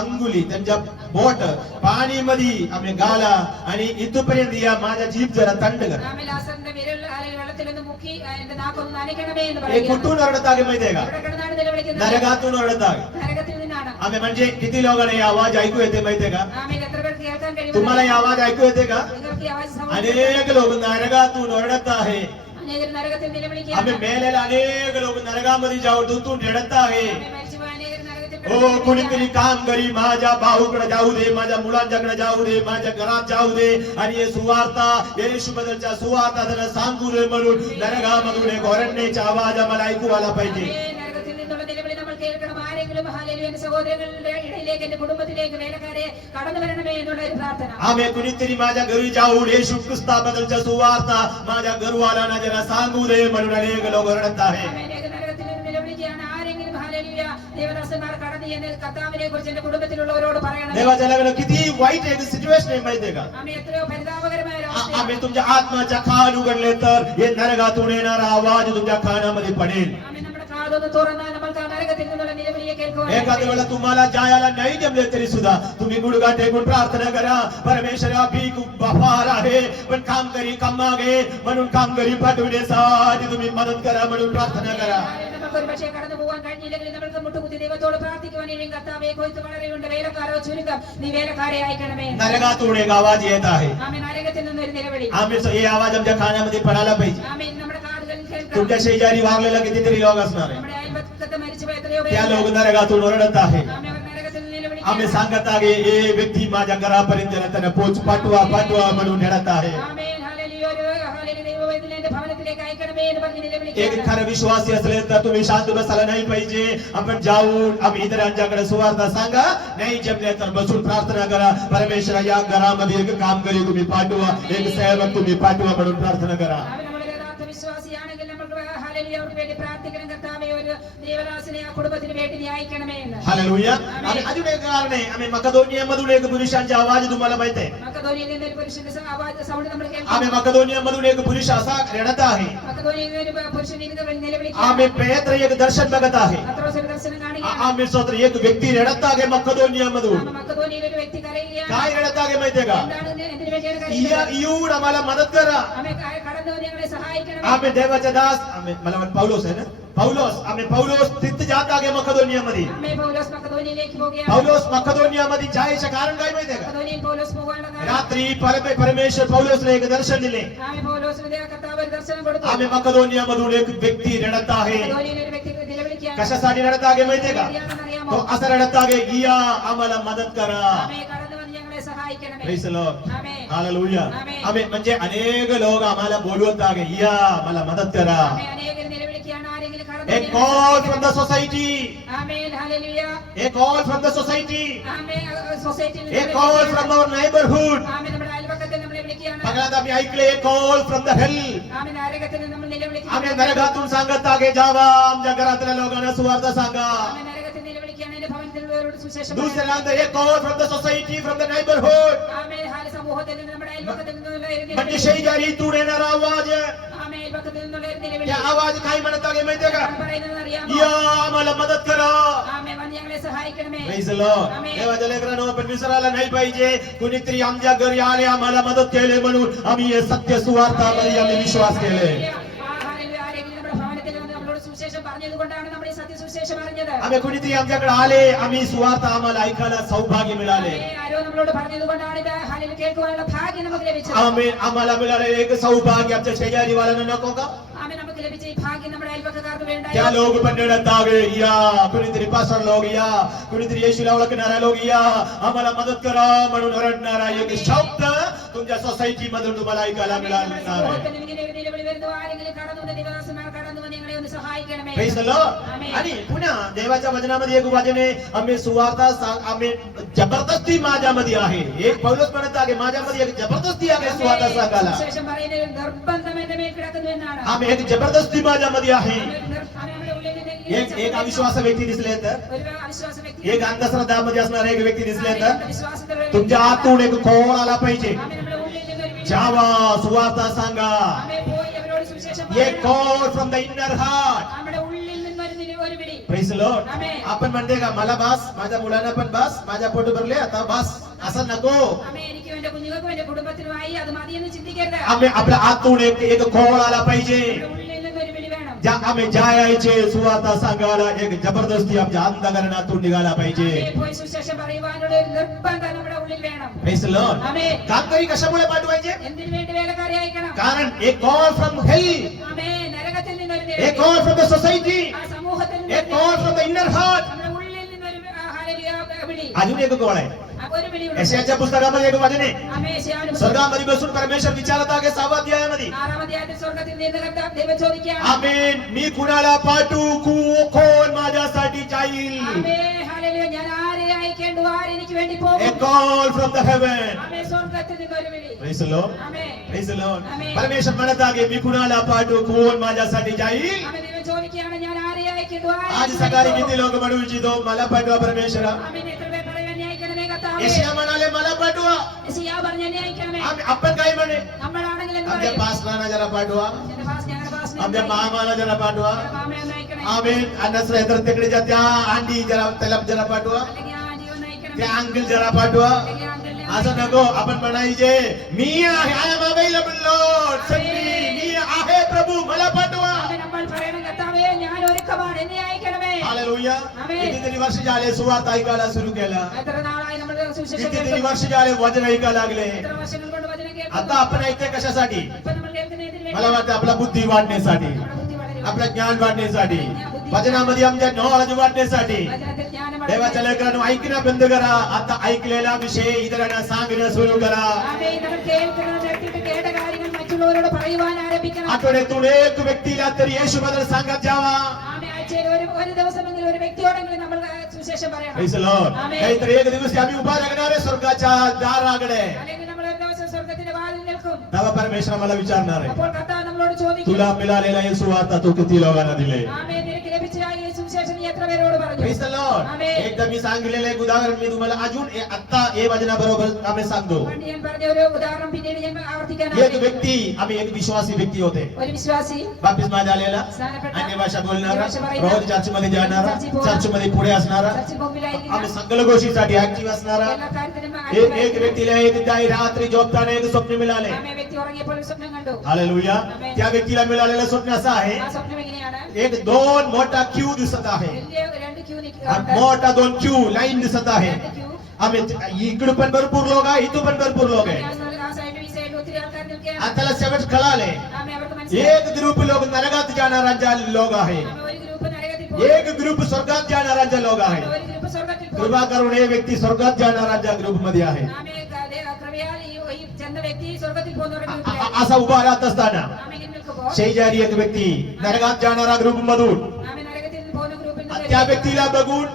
अंगुली त्यांच्या बोट पाणीमध्ये आम्ही घाला आणि इथपर्यंत या माझ्या जीभ जरा थंड कर. ആമേ ലാസറിന്റെ വിരൽ അല്ലെങ്കിൽ വെള്ളത്തിൽ ഒന്ന് മുക്കി എന്റെ നാക്കൊന്ന് നനയ്ക്കണമേ എന്ന് हे പറയുകയാണ് कुठून ओरडत आहे माहितीये का? ഇവിടെ കിടന്നാണ് നിലവിളിക്കുന്നത് नरकातून ओरडत आहे. നരകത്തിൽ നിന്നാണ് आम्ही म्हणजे किती लोकांना हे आवाज ऐकू येते माहितीये का? ആമേ എത്ര പേർക്ക് കേൾക്കാൻ കഴിയും तुम्हाला हे आवाज ऐकू येते का? നിങ്ങൾക്ക് ഈ ആവാസ് अनेक लोक नरकातून ओरडत आहे. അനേകർ നരകത്തിൽ आम्ही നിലവിളിക്കുകയാണ് मेलेले अनेक लोक नरकामध्ये जाऊन तिथून रडत आहे. ആമേ മരിച്ചുപോയ അനേകർ നരകത്തിൽ ओ कुणीतरी काम करी माझ्या भाऊकडे जाऊ दे, माझ्या मुलांच्याकडे जाऊ दे, माझ्या घरात जाऊ दे आणि हे सुवार्ता येशू बद्दलच्या सुवार्ता त्यांना सांगू दे म्हणून नरकामधून एक ओरडण्याचा आवाज आम्हाला ऐकू आला पाहिजे. ആമേ നരകത്തിൽ നിന്നുള്ള നിലവിളി നമ്മൾ കേൾക്കണം ആരെങ്കിലും ഹല്ലേലൂയ എന്റെ സഹോദരങ്ങളുടെ ഇടയിലേക്ക് എന്റെ കുടുംബത്തിലേക്ക് വേലക്കാരെ കടന്നു വരണമേ എന്നുള്ള ഒരു പ്രാർത്ഥന आम्ही कुणीतरी माझ्या घरी जाऊन येशू ख्रिस्ताबद्दलच्या सुवार्ता माझ्या घरवाल्यांना जरा सांगू दे म्हणून अनेक लोक ओरडत आहे. ആമേ അനേക നരകത്തിൽ നിന്ന് നിലവിളിക്കുകയാണ് ആരെങ്കിലും ഹല്ലേലൂയ ദേവദാസന്മാർ കടന്നു എന്ന് കർത്താവിനെ കുറിച്ച് എന്റെ കുടുംബത്തിലുള്ളവരോട് പറയണം देवाच्या लग्न किती वाईट एक सिच्युएशन आहे माहितीये का? ആമേ എത്രയോ പരിതാപകരമായ ഒരു അവസ്ഥയാണ്. आम्ही तुमच्या आत्माच्या कान उघडले तर हे नरकातून येणारा आवाज तुमच्या कानामध्ये पडेल. ആമേ നമ്മുടെ കാതൊന്ന് തുറന്നാൽ നമ്മൾക്ക് ആ നരകത്തിൽ നിന്നുള്ള നിലവിളിയെ കേൾക്കുവാൻ एखाद्या वेळेला तुम्हाला जायला नाही जमले तरी सुद्धा तुम्ही गुडघा टेकून प्रार्थना करा, परमेश्वरा भीक बफार आहे पण कामकरी कमागे म्हणून कामकरी पाठवण्यासाठी तुम्ही मदत करा म्हणून प्रार्थना करा. നമുക്ക് ഒരു പക്ഷേ കടന്നു പോകാൻ കഴിഞ്ഞില്ലെങ്കിൽ നമ്മൾക്ക് മുട്ടുകുത്തി ദൈവത്തോട് പ്രാർത്ഥിക്കുവാൻ ഇനിയും കർത്താവേ കൊയ്ത്ത് വളരെയുണ്ട് വേലക്കാരോ ചുരുക്കം നീ വേലക്കാരെ അയക്കണമേ नरकातून एक आवाज येत आहे. ആമേ നരകത്തിൽ നിന്നൊരു നിലവിളി आम्ही हे आवाज आमच्या कानामध्ये पडायला पाहिजे. ആമേ നമ്മുടെ കാതുകളിൽ കേൾക്കണം तुमच्या शेजारी वागलेला कितीतरी लोक असणार आहे. നമ്മുടെ അയൽപക്കത്ത് മരിച്ചുപോയ എത്രയോ त्या പേരുണ്ട്. लोक नरकातून ओरडत आहे. ആമേ അവർ നരകത്തിൽ നിന്ന് आम्ही നിലവിളിക്കുകയാണ്. सांगत आहे हे व्यक्ती माझ्या घरापर्यंत त्यांना पोच पाठवा म्हणून रडत आहे. ആമേൻ ഹല്ലേലൂയ ഹല്ലേലൂയ ദൈവവേദന എന്റെ ഭവനത്തിലേക്ക് അയക്കണമേ എന്ന് പറഞ്ഞ് एक നിലവിളിക്കുകയാണ്. खरं विश्वासी असेल तर तुम्ही शांत बसायला नाही पाहिजे. आपण जाऊन आम्ही इतरांच्याकडे सुवार्ता सांगा, नाही जमले तर बसून प्रार्थना करा, परमेश्वरा या घरामध्ये एक कामकरी तुम्ही पाठवा, एक सेवक तुम्ही पाठवा म्हणून प्रार्थना करा. അവൻ നമ്മുടെ യഥാർത്ഥ വിശ്വാസിയാണെങ്കിൽ നമുക്ക് ഹല്ലേലൂയ അവർക്ക് വേണ്ടി പ്രാർത്ഥിക്കണം കർത്താവേ ഒരു ദേവദാസനെ ആ കുടുംബത്തിന് വേണ്ടി നീ അയക്കണമേ എന്ന് हालेलुया. आणि अजून एक कारण आहे, आम्ही मकदोनियामधून एक पुरुषांचा आवाज तुम्हाला माहित आहे. മക്കതോനിയയിൽ നിന്ന് ഒരു പുരുഷന്റെ സൗണ്ട് നമ്മൾ കേൾക്കാം. आम्ही मकदोनियामधून एक पुरुष असा रडत आहे. മക്കതോനിയയിൽ നിന്ന് ഒരു പുരുഷൻ ഇരുന്ന് നിലവിളിക്കുകയാണ്. आम्ही पेत्र एक दर्शन बघत आहे. പത്രോസ് ഒരു ദർശനം കാണുകയാണ്. आम्ही स्वतः एक व्यक्ती रडत आहे मकदोनियामधून. മക്കതോനിയയിൽ ഒരു വ്യക്തി കരയുകയാണ്. काय रडत आहे माहितीये का? എന്താണ് എന്തിനു വേണ്ടിയാണ് കരയുന്നത്? येऊन आम्हाला मदत करा. ആമേ കടന്നു വന്ന് ഞങ്ങളെ സഹായിക്കണം. आम्ही देवाचा दास, आम्ही मला वाटतं पौलोस आहे ना, आम्ही पौलोस तिथे जात आहे मकदोनियामध्ये. ആമേ പൗലോസ് മക്കതോനിയയിലേക്ക് പോവുകയാണ്. पौलोस मकदोनियामध्ये जायचं कारण काय माहितीये का? മക്കതോനിയയിൽ പൗലോസ് പോകാനുള്ള കാരണം रात्री परमेश्वर पौलोसला एक दर्शन दिले. ആമേ പൗലോസിന് കർത്താവ് ഒരു ദർശനം കൊടുത്തു. आम्ही मकदोनियामधून एक व्यक्ती रडत आहे. മക്കതോനിയയിൽ ഒരു വ്യക്തി നിലവിളിക്കുകയാണ്. कशासाठी रडत आहे माहितीये का? അറിയാമോ? तो असं रडत आहे, या आम्हाला मदत करा. ആമേ കടന്നു വന്ന് ഞങ്ങളെ സഹായിക്കണമേ. Praise the Lord. ആമേ हालेलुया. Amen. आम्ही म्हणजे अनेक लोक आम्हाला बोलवत आहे, या मला मदत करा. ആമേ അനേകർ നിലവിളിക്കുകയാണ് ആരെങ്കിലും കടന്നു A call from the society. Amen hallelujah A call from the society. ആമേ സൊസൈറ്റിയിൽ A call from our neighborhood. ആമേ നമ്മുടെ അയൽപക്കത്തിൽ നമ്മളെ വിളിക്കുകയാണ് पगलात आम्ही ऐकले a call from the hell. ആമേ നരകത്തിൽ നിന്ന് നമ്മൾ आम्ही നിലവിളിക്കുകയാണ് नरकातून सांगत आहे, जावा आमच्या घरातल्या लोकांना सुवार्ता सांगा. ആമേ നരകത്തിൽ നിലവിളിക്കുകയാണ് എന്റെ ഭവനത്തിലുള്ളവരോട് സുവിശേഷം दुसऱ्यांदा a call from the society, from the neighborhood. ആമേ ഹാല സമൂഹത്തിൽ നിന്ന് നമ്മുടെ അയൽപക്കത്തിൽ നിന്നുള്ള ഒരു म्हणजे നിലവിളി. शेजारी तू येणारा आवाज. ആമേ ആമേ അയൽപക്കത്തിൽ നിന്നുള്ള ഒരു നിലവിളി त्या आवाज काय म्हणत आहे माहितीये का? എന്താണ് പറയുന്നതെന്ന് അറിയാമോ या आम्हाला मदत करा. ആമേ വന്ന് ഞങ്ങളെ സഹായിക്കണമേ Praise the Lord. Amen. देवाच्या लेकरांनो आपण विसरायला नाही पाहिजे. कुणीतरी आमच्या घरी आले आम्हाला मदत केले म्हणून आम्ही हे सत्य सुवार्तामध्ये आम्ही विश्वास केले. ആരെങ്കിലും നമ്മുടെ ഭവനത്തിൽ വന്ന് നമ്മളോട് സുവിശേഷം പറഞ്ഞത് കൊണ്ടാണ് നമ്മൾ ഈ സത്യ സുവിശേഷം അറിഞ്ഞത് आम्ही कुणीतरी आमच्याकडे आले आम्ही सुवार्ता आम्हाला ऐकायला सौभाग्य मिळाले. ആരോ നമ്മളോട് പറഞ്ഞത് കൊണ്ടാണ് ഇത് ഹാലിൽ കേൾക്കുവാനുള്ള ഭാഗ്യം നമുക്ക് ലഭിച്ചത് आम्ही आम्हाला मिळाले एक सौभाग्य आमच्या शेजारी वाल्यानं नको का? ആമേ നമുക്ക് ലഭിച്ച ഈ ഭാഗ്യം നമ്മുടെ अयൽपക്കക്കാർക്ക് त्या വേണ്ടായോ लोक पण रडतागे या कुणीतरी पास्टर लोक या कुणीतरी येशूला ओळखणारा लोक या आम्हाला मदत करा म्हणून रडणारा एक शब्द तुमच्या सोसायटी मधून तुम्हाला ऐकायला मिळाला സമൂഹത്തിൽ ഇങ്ങനെ ഒരു നിലവിളി വരുന്നു ആരെങ്കിലും കടന്നു വന്ന് ദേവദാസന്മാർ കടന്നു വന്ന് ഞങ്ങളെ ഒന്ന് സഹായിക്കണമേ Praise the Lord. Amen. आणि पुन्हा देवाच्या वचनामध्ये एक वचन आहे आम्ही सुवार्ता आम्ही जबरदस्ती माझ्यामध्ये आहे एक पौलुस म्हणत आहे माझ्यामध्ये एक जबरदस्ती आहे सुवार्ता सांगायला സുവിശേഷം പറയുന്നത് ഒരു നിർബന്ധം എന്റെ മേൽ കിടക്കുന്നു എന്നാണ് आम्ही एक जबरदस्ती माझ्यामध्ये आहे ആമേ നമ്മുടെ ഉള്ളിൽ നിന്ന് एक अविश्वास व्यक्ती दिसले तर ഒരു അവിശ്വാസ വ്യക്തി एक अंधश्रद्धामध्ये असणारा एक व्यक्ती दिसले तर വിശ്വാസത്തിന്റെ तुमच्या आतून एक खोल आला पाहिजे ആമേ നമ്മുടെ ഉള്ളിൽ നിന്ന് ഒരു വിളി जावा सुवार्ता सांगा ആമേ പോയി അവരോട് സുവിശേഷം एक പറയണം call from the inner heart നമ്മുടെ ഉള്ളിൽ നിന്ന് ഒരു വിളി प्रेज द लॉर्ड Amen. आपण म्हणते का मला बास माझ्या मुलांना पण बास माझ्या पोट भरले आता बास असं नको ആമേ എനിക്കും എന്റെ കുഞ്ഞുങ്ങൾക്കും എന്റെ കുടുംബത്തിനുമായി അത് മതിയെന്ന് ചിന്തിക്കരുത് आम्ही आपल्या आतून एक खोल आला पाहिजे നമ്മുടെ ഉള്ളിൽ നിന്ന് ഒരു വിളി വേണം ज्या आम्ही जायचे सुवार्ता सांगायला एक जबरदस्ती आमच्या अंधकरणातून निघाला पाहिजे ആമേ പോയി സുവിശേഷം പറയുവാനുള്ള ഒരു നിർബന്ധം നമ്മുടെ ഉള്ളിൽ വേണം प्रेज द लॉर्ड ആമേ कामकरी कशामुळे पाठवायचे എന്തിനു വേണ്ടി വേലക്കാരെ അയക്കണം कारण एक कॉल फ्रॉम हेल ആമേ നരകത്തിൽ നിന്ന് ഒരു एक कॉल फ्रॉम द सोसायटी ആ സമൂഹത്തിൽ നിന്ന് एक call from the inner heart നമ്മുടെ ഉള്ളിൽ നിന്ന് ഒരു ഹല്ലേലൂയ വിളി अजून एक कॉल आहे അപ്പൊ ഒരു വിളി ഉണ്ട് यशायाच्या पुस्तकामध्ये एक वचन आहे ആമേ യേശയ്യാവിന്റെ स्वर्गामध्ये बसून परमेश्वर विचारत आहे 6व्या अध्यायामध्ये ആറാം അധ്യായത്തിൽ സ്വർഗ്ഗത്തിൽ നിന്ന് കർത്താവ് ദൈവം ചോദിക്കുകയാണ് आमेन मी कुणाला पाठवू कोण माझ्यासाठी जाईल ആമേ ഹല്ലേലൂയ ഞാൻ ആരെ അയക്കേണ്ടു ആരെ എനിക്ക് വേണ്ടി പോകും A call from the heaven. ആമേ സ്വർഗ്ഗത്തിൽ നിന്ന് ഒരു വിളി Praise the Lord. ആമേ Praise the Lord. Amen. परमेश्वर म्हणत आहे मी कुणाला पाठवू कोण माझ्यासाठी जाईल ആമേ ദൈവം ചോദിക്കുകയാണ് ഞാൻ ആരെ അയക്കേണ്ടു ആരെ आज എനിക്ക് सकाळी വേണ്ടി किती പോകും? लोक म्हणू इच्छितो मला पाठवा परमेश्वर ആമേ എത്ര പേർ പറയും എന്നെ അയക്കണമേ കർത്താവേ यशया म्हणाले मला पाठवा യെശയ്യാ പറഞ്ഞു എന്നെ അയക്കണമേ आपण काय म्हणे നമ്മളാണെങ്കിൽ എന്ത് आमच्या പറയും पास्टरांना जरा पाठवा എന്റെ പാസ് ഞങ്ങളുടെ പാസ് आमच्या मामाला जरा पाठवा മാമയെ ഒന്ന് അയക്കണേ आमेन अन्नश्रेय तर तिकडे त्या अंडी जरा त्याला जरा पाठवा അല്ലെങ്കിൽ ആ ജീവൻ അയക്കണമേ त्या अंकल जरा पाठवा അല്ലെങ്കിൽ ആ അങ്കിളിനെ असं नको आपण म्हणायचे मी आहे I am available Lord send me मी आहे प्रभू मला पाठवा ആമേ നമ്മൾ പറയണം കർത്താവേ ഞാൻ ഒരുക്കമാണ് എന്നെ അയക്കണമേ हालेलुया Amen. कितीतरी वर्ष झाले सुवार्ता ऐकायला सुरू केला എത്ര നാളായി നമ്മൾ സുവിശേഷം कितीतरी കേൾക്കുന്നു वर्ष झाले वचन ऐकायला लागले എത്ര വർഷങ്ങൾ കൊണ്ട് വചനം കേൾക്കുന്നു आता आपण ऐकते कशासाठी ഇപ്പൊ നമ്മൾ കേൾക്കുന്ന ഇതിന് मला वाटतं आपला बुद्धी वाढण्यासाठी നമ്മുടെ ബുദ്ധി വളരും आपलं ज्ञान वाढण्यासाठी वचनामध्ये आमच्या नॉलेज वाढण्यासाठी വചനത്തിൽ ജ്ഞാനം देवाच्या लेकरांनो ऐकणं बंद करा आता ऐकलेला विषय इतरांना सांगणं सुरू करा ആമേ നമ്മൾ കേൾക്കുന്നത് നിർത്തിയിട്ട് കേട്ട കാര്യങ്ങൾ മറ്റുള്ളവരോട് പറയുവാൻ ആരംഭിക്കണം आठवड्यातून एक व्यक्तीला तरी येशूबद्दल सांगत जावा ആമേ ആഴ്ചയിൽ ഒരു ദിവസമെങ്കിലും ഒരു വ്യക്തിയോടെങ്കിലും നമ്മൾ സുവിശേഷം പറയണം Praise the Lord. Amen. काहीतरी एक दिवस आम्ही उभा राहणार आहे स्वर्गाच्या दाराकडे അല്ലെങ്കിൽ നമ്മൾ ഒരു ദിവസം സ്വർഗ്ഗത്തിന്റെ വാതിൽ നിൽക്കും तेव्हा परमेश्वर मला विचारणार आहे അപ്പോൾ കർത്താവ് നമ്മളോട് ചോദിക്കും तुला मिळालेला हे सुवार्ता तू किती लोकांना दिले ആമേ നിനക്ക് ലഭിച്ച ഈ സുവിശേഷം നീ എത്ര പേരോട് പറഞ്ഞു Praise the Lord. Amen. एकदा मी सांगितलेलं एक उदाहरण मी तुम्हाला अजून आता हे वचनाबरोबर आम्ही सांगतो പണ്ട് ഞാൻ പറഞ്ഞ ഒരു ഉദാഹരണം പിന്നീട് ഞാൻ ആവർത്തിക്കാൻ एक ആഗ്രഹിക്കുന്നു. व्यक्ती आम्ही एक विश्वासी व्यक्ती होते ഒരു വിശ്വാസി बाप्तिस्मा झालेला स्नानപ്പെട്ട, अन्य भाषा बोलणारा भाषा बोलणारा, रोज चर्चमध्ये जाणारा चर्चित बोलणारा, चर्चमध्ये पुढे असणारा ചർച്ചിൽ മുമ്പിലായിരിക്കുന്ന आम्ही सगळ्या गोष्टीसाठी ऍक्टिव्ह असणारा എല്ലാ കാര്യത്തിലും एक व्यक्तीला एक त्याही रात्री झोपताना एक स्वप्न मिळाले ആമേ വ്യക്തി ഉറങ്ങിയപ്പോൾ ഒരു സ്വപ്നം കണ്ടു हालेलुया Amen. त्या व्यक्तीला मिळालेलं स्वप्न असं आहे ആ സ്വപ്നം എങ്ങനെയാണ് एक दोन मोठा क्यू दिसत आहे വലിയ രണ്ട് ക്യൂ मोठा दोन क्यू लाईन दिसत आहे आम्ही इकडे पण भरपूर लोक आहे इथून पण भरपूर लोक आहे ആ സൈഡിലും ഈ സൈഡിലും ഒത്തിരി ആൾക്കാർ നിൽക്കുകയാണ് आता त्याला शेवट कळाले ആമേ അവർക്ക് മനസ്സിലായി एक ग्रुप लोक नरकात जाणाऱ्यांचा लोक आहे ആമേ ഒരു ഗ്രൂപ്പ് നരകത്തിൽ പോകും एक ग्रुप स्वर्गात जाणाऱ्यांचा लोक आहे ഒരു ഗ്രൂപ്പ് സ്വർഗ്ഗത്തിൽ പോകും कृपा करून हे व्यक्ती स्वर्गात जाणाऱ्यांच्या ग्रुप मध्ये आहे ആമേ കൃപയാൽ ഈ ചെന്ന വ്യക്തി സ്വർഗ്ഗത്തിൽ പോകുന്നവരുടെ ഗ്രൂപ്പിലായി असा उभा राहत असताना ആമേ ഇങ്ങനെ നിൽക്കുമ്പോൾ शेजारी एक व्यक्ती नरकात जाणारा ग्रुप मधून ആമേ നരകത്തിൽ നിന്ന് പോകുന്ന ഗ്രൂപ്പിൽ നിന്ന് त्या व्यक्तीला बघून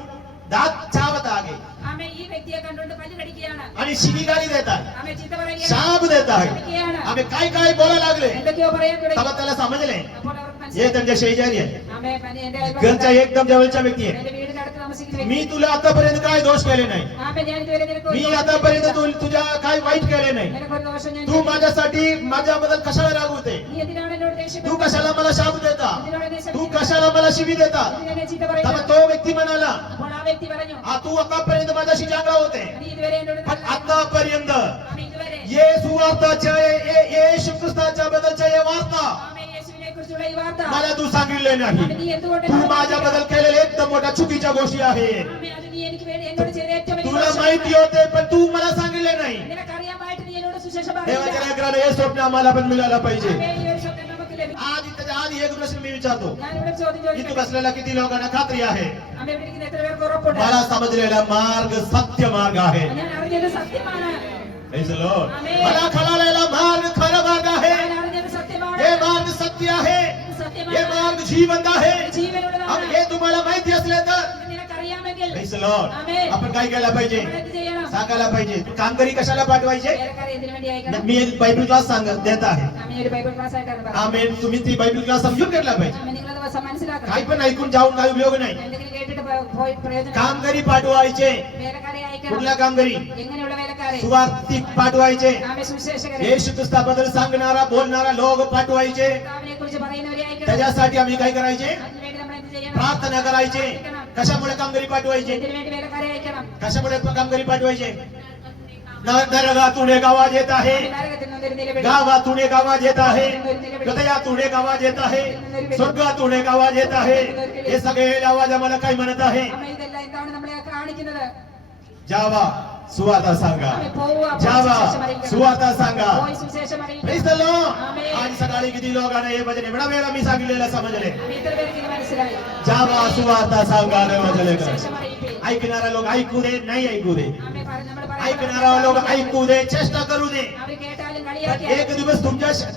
दात चावत आहे ആമേ ഈ വ്യക്തിയെ കണ്ടുകൊണ്ട് പല്ല് കടിക്കുകയാണ് आणि शिवीगाळी देतात ആമേ ചീത്ത പറയുകയാണ് शाप देत आहे ശപിക്കുകയാണ്. आम्ही काय काय बोलायला लागले എന്തൊക്കെയോ പറയാൻ തുടങ്ങി तेव्हा त्याला समजले അപ്പോൾ അവർക്ക് हे മനസ്സിലായി त्यांच्या शेजारी आहे ആമേ എന്റെ घरच्या एकदम जवळच्या व्यक्ती आहे എന്റെ വീടിനടുത്ത് താമസിക്കുന്ന मी तुला आतापर्यंत काय दोष केले नाही. ആമേൻ. ഞാൻ ഇതുവരെ നിനക്ക് मी आतापर्यंत तुझ्या काय वाईट केले नाही. നിനക്ക് ഒരു ദോഷം ഞാൻ तू माझ्यासाठी माझ्याबद्दल कशाला रागवते. നീ എന്തിനാണ് എന്നോട് तू ദേഷ്യപ്പെടുന്നത്? कशाला मला शाप देता. എന്തിനാണ് എന്നെ तू ശപിക്കുന്നത്? कशाला मला शिवी देता. എന്തിനാണ് എന്നെ ചീത്ത तेव्हा പറയുന്നത്? तो व्यक्ती म्हणाला, അപ്പോൾ ആ വ്യക്തി പറഞ്ഞു, तू आतापर्यंत माझ्याशी चांगला होते, നീ ഇതുവരെ എന്നോട് पण നല്ല आतापर्यंत ആമേൻ. ഇതുവരെ ये सुवार्ताच्या येशू ख्रिस्ताच्या बद्दलच्या या वार्ता ആമേൻ. യേശുവിനെ കുറിച്ചുള്ള ഈ വാർത്ത मला तू सांगितले नाही. ആമേൻ. നീ എന്തുകൊണ്ട് तू माझ्याबद्दल केलेल्या एकदम मोठ्या चुकीच्या गोष्टी आहेत. ആമേൻ. അത് നീ എനിക്ക് വേണ്ടി എന്നോട് ചെയ്ത ഏറ്റവും വലിയ तुला ദോഷം. माहिती होते पण तू मला सांगितले नाही. നിനക്കറിയാമായിട്ട് നീ എന്നോട് സുവിശേഷം देवाच्या പറഞ്ഞില്ല. लेकराला हे स्वप्न आम्हाला पण मिळालं पाहिजे. ആമേൻ. ഈ ഒരു സ്വപ്നം നമുക്ക് ലഭിക്കും. त्याच्या आधी एक प्रश्न मी विचारतो. ഞാനിവിടെ ചോദ്യം इथं ചോദിക്കട്ടെ? बसलेल्या किती लोकांना खात्री आहे. ആമേൻ. ഇവിടെ ഇരിക്കുന്ന എത്ര പേർക്ക് ഉറപ്പുണ്ട്? मला समजलेला मार्ग सत्य मार्ग आहे. ഞാൻ അറിഞ്ഞത് സത്യമാണ്. Praise the Lord. आमेन. मला कळालेला मार्ग खरा मार्ग आहे. ഞാൻ അറിഞ്ഞത് സത്യമാണ്. हे मार्ग सत्य आहे. ഇത് സത്യമാണ്. हे मार्ग जिवंत आहे. ജീവനുള്ളതാണ്. अब हे तुम्हाला माहिती असले तर ഇത് നിനക്കറിയാമെങ്കിൽ Praise the Lord. आमेन. आपण काय केलं पाहिजे. നമ്മൾ എന്ത് ചെയ്യണം? सांगायला पाहिजे. कामगारी कशाला पाठवायचे. വേലക്കാരെ എന്തിനു വേണ്ടി അയക്കണം? मी एक बायबल क्लास देत आहे. ആമേൻ. ഒരു ബൈബിൾ ക്ലാസ് ആയിട്ടാണ് പറയുന്നത്. आमेन. तुम्ही ती बायबल क्लास समजून घेतला पाहिजे. ആമേൻ. നിങ്ങളത് മനസ്സിലാക്കണം. काही पण ऐकून जाऊन काही उपयोग नाही. എന്തെങ്കിലും കേട്ടിട്ട് പോയി പ്രയോജനം. कामगारी पाठवायचे. വേലക്കാരെ അയക്കണം. कुठल्या कामगारी. എങ്ങനെയുള്ള വേലക്കാരെ? सुवार्तिक पाठवायचे. ആമേൻ. സുവിശേഷകരെ. येशू ख्रिस्ताबद्दल सांगणारा बोलणारा लोक पाठवायचे. കർത്താവിനെ കുറിച്ച് പറയുന്നവരെ അയക്കണം. त्याच्यासाठी आम्ही काय करायचे. അതിനുവേണ്ടി നമ്മൾ എന്ത് ചെയ്യണം? प्रार्थना करायचे. कशामुळे कामगारी पाठवायचे. എന്തിനു വേണ്ടി വേലക്കാരെ അയക്കണം? कशामुळे कामगारी पाठवायचे. नरकातून एक आवाज येत आहे. നരകത്തിൽ നിന്നൊരു നിലവിളി. गावातून एक आवाज येत आहे. हृदयातून एक आवाज येत आहे. स्वर्गातून एक आवाज येत आहे. हे सगळे आवाज आम्हाला काय म्हणत आहे. ആമേൻ. ഇതെല്ലാം എന്താണ് നമ്മളെ കാണിക്കുന്നത്? जावा सुवार्ता सांगा. ആമേൻ. പോവുക, जावा സുവിശേഷം അറിയിക്കുക. सुवार्ता सांगा. പോയി സുവിശേഷം അറിയിക്കുക. Praise the Lord. आमेन. आज सकाळी किती लोकांना हे भजन एवढा वेळा मी सांगितलेलं समजले. ആമേൻ. ഇത്ര പേർക്ക് ഇത് മനസ്സിലായി. जावा सुवार्ता सांगा रे भजले कर. സുവിശേഷം അറിയിക്കുക. ऐकणारा लोक ऐकू दे नाही ऐकू दे. ആമേൻ. നമ്മൾ ऐकणारा लोक ऐकू दे चेष्टा करू दे. അവർ കേട്ടാലും पण കളിയാക്കിയാലും एक दिवस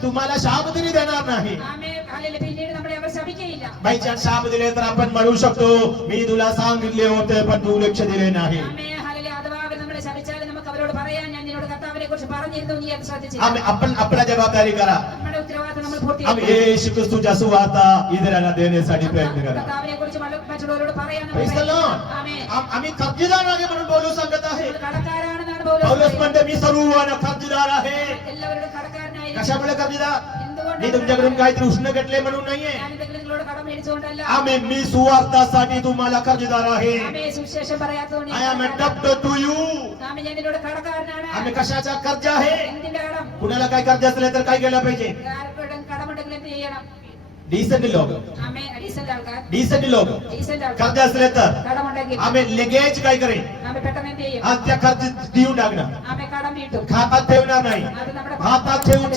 तुम्हाला शाप तरी देणार नाही. ആമേൻ. അല്ലെങ്കിൽ പിന്നീട് നമ്മളെ അവർ ശപിക്കുകയില്ല. बाईच्या शाप दिले तर आपण म्हणू शकतो मी तुला सांगितले होते पण तू लक्ष दिले नाही. ആമേൻ. ഹല്ലേലൂയ. അഥവാ അവർ നമ്മളെ ശപിച്ചാലും നമുക്ക് അവരോട് പറയാൻ ഞാൻ നിന്നോട് കർത്താവിനെ കുറിച്ച് പറഞ്ഞിരുന്നു, നീ അത് ശ്രദ്ധിച്ചില്ല. आपण आपल्या जबाबदारी करा. നമ്മുടെ ഉത്തരവാദിത്തം നമ്മൾ आम्ही പൂർത്തീകരിക്കണം. येशू ख्रिस्ताच्या सुवार्ता इतरांना देण्यासाठी प्रयत्न करा. കർത്താവിനെ കുറിച്ച് മറ്റുള്ളവരോട് പറയാൻ നമ്മൾ Praise the Lord. ആമേൻ. आम्ही खर्चदार आहे म्हणून बोलू सांगत आहे. നമ്മൾ കടക്കാരാണെന്നാണ് പൗലോസ് पौलुस പറയുന്നത്. म्हणते मी सर्वांना खर्चदार आहे. എല്ലാവരോടും കടക്കാരനായി. कशामुळे खर्चदार. എന്തുകൊണ്ടാണ് मी तुमच्याकडून काहीतरी उष्ण घेतले म्हणून नाहीये. ഞാൻ എന്തെങ്കിലും നിങ്ങളോട് കടം മേടിച്ചുകൊണ്ടല്ല. आम्ही मी सुवार्तासाठी तुम्हाला खर्चदार आहे. ആമേൻ. സുവിശേഷം പറയാത്തതുകൊണ്ട് I am a debtor to you. ആമേൻ. ഞാൻ നിന്നോട് കടക്കാരനാണ്. आम्ही कशाचा कर्ज आहे. എന്തിന്റെ കടം? कुणाला काय कर्ज असले तर काय केलं पाहिजे. ആർക്കും കടമുണ്ടെങ്കിൽ എന്ത് ചെയ്യണം? डिसेंट लोक. ആമേൻ. ഡീസന്റ് ആൾക്കാർ. डिसेंट लोक ഡീസന്റ് ആൾക്കാർ कर्ज असले तर കടമുണ്ടെങ്കിൽ आम्ही लगेच काय करेन. ആമേൻ പെട്ടെന്ന് എന്ത് ചെയ്യും? त्या कर्ज देऊन टाकणार. ആമേൻ. കടം വീട്ടും. हातात ठेवणार नाही. അത് നമ്മുടെ हातात ठेवून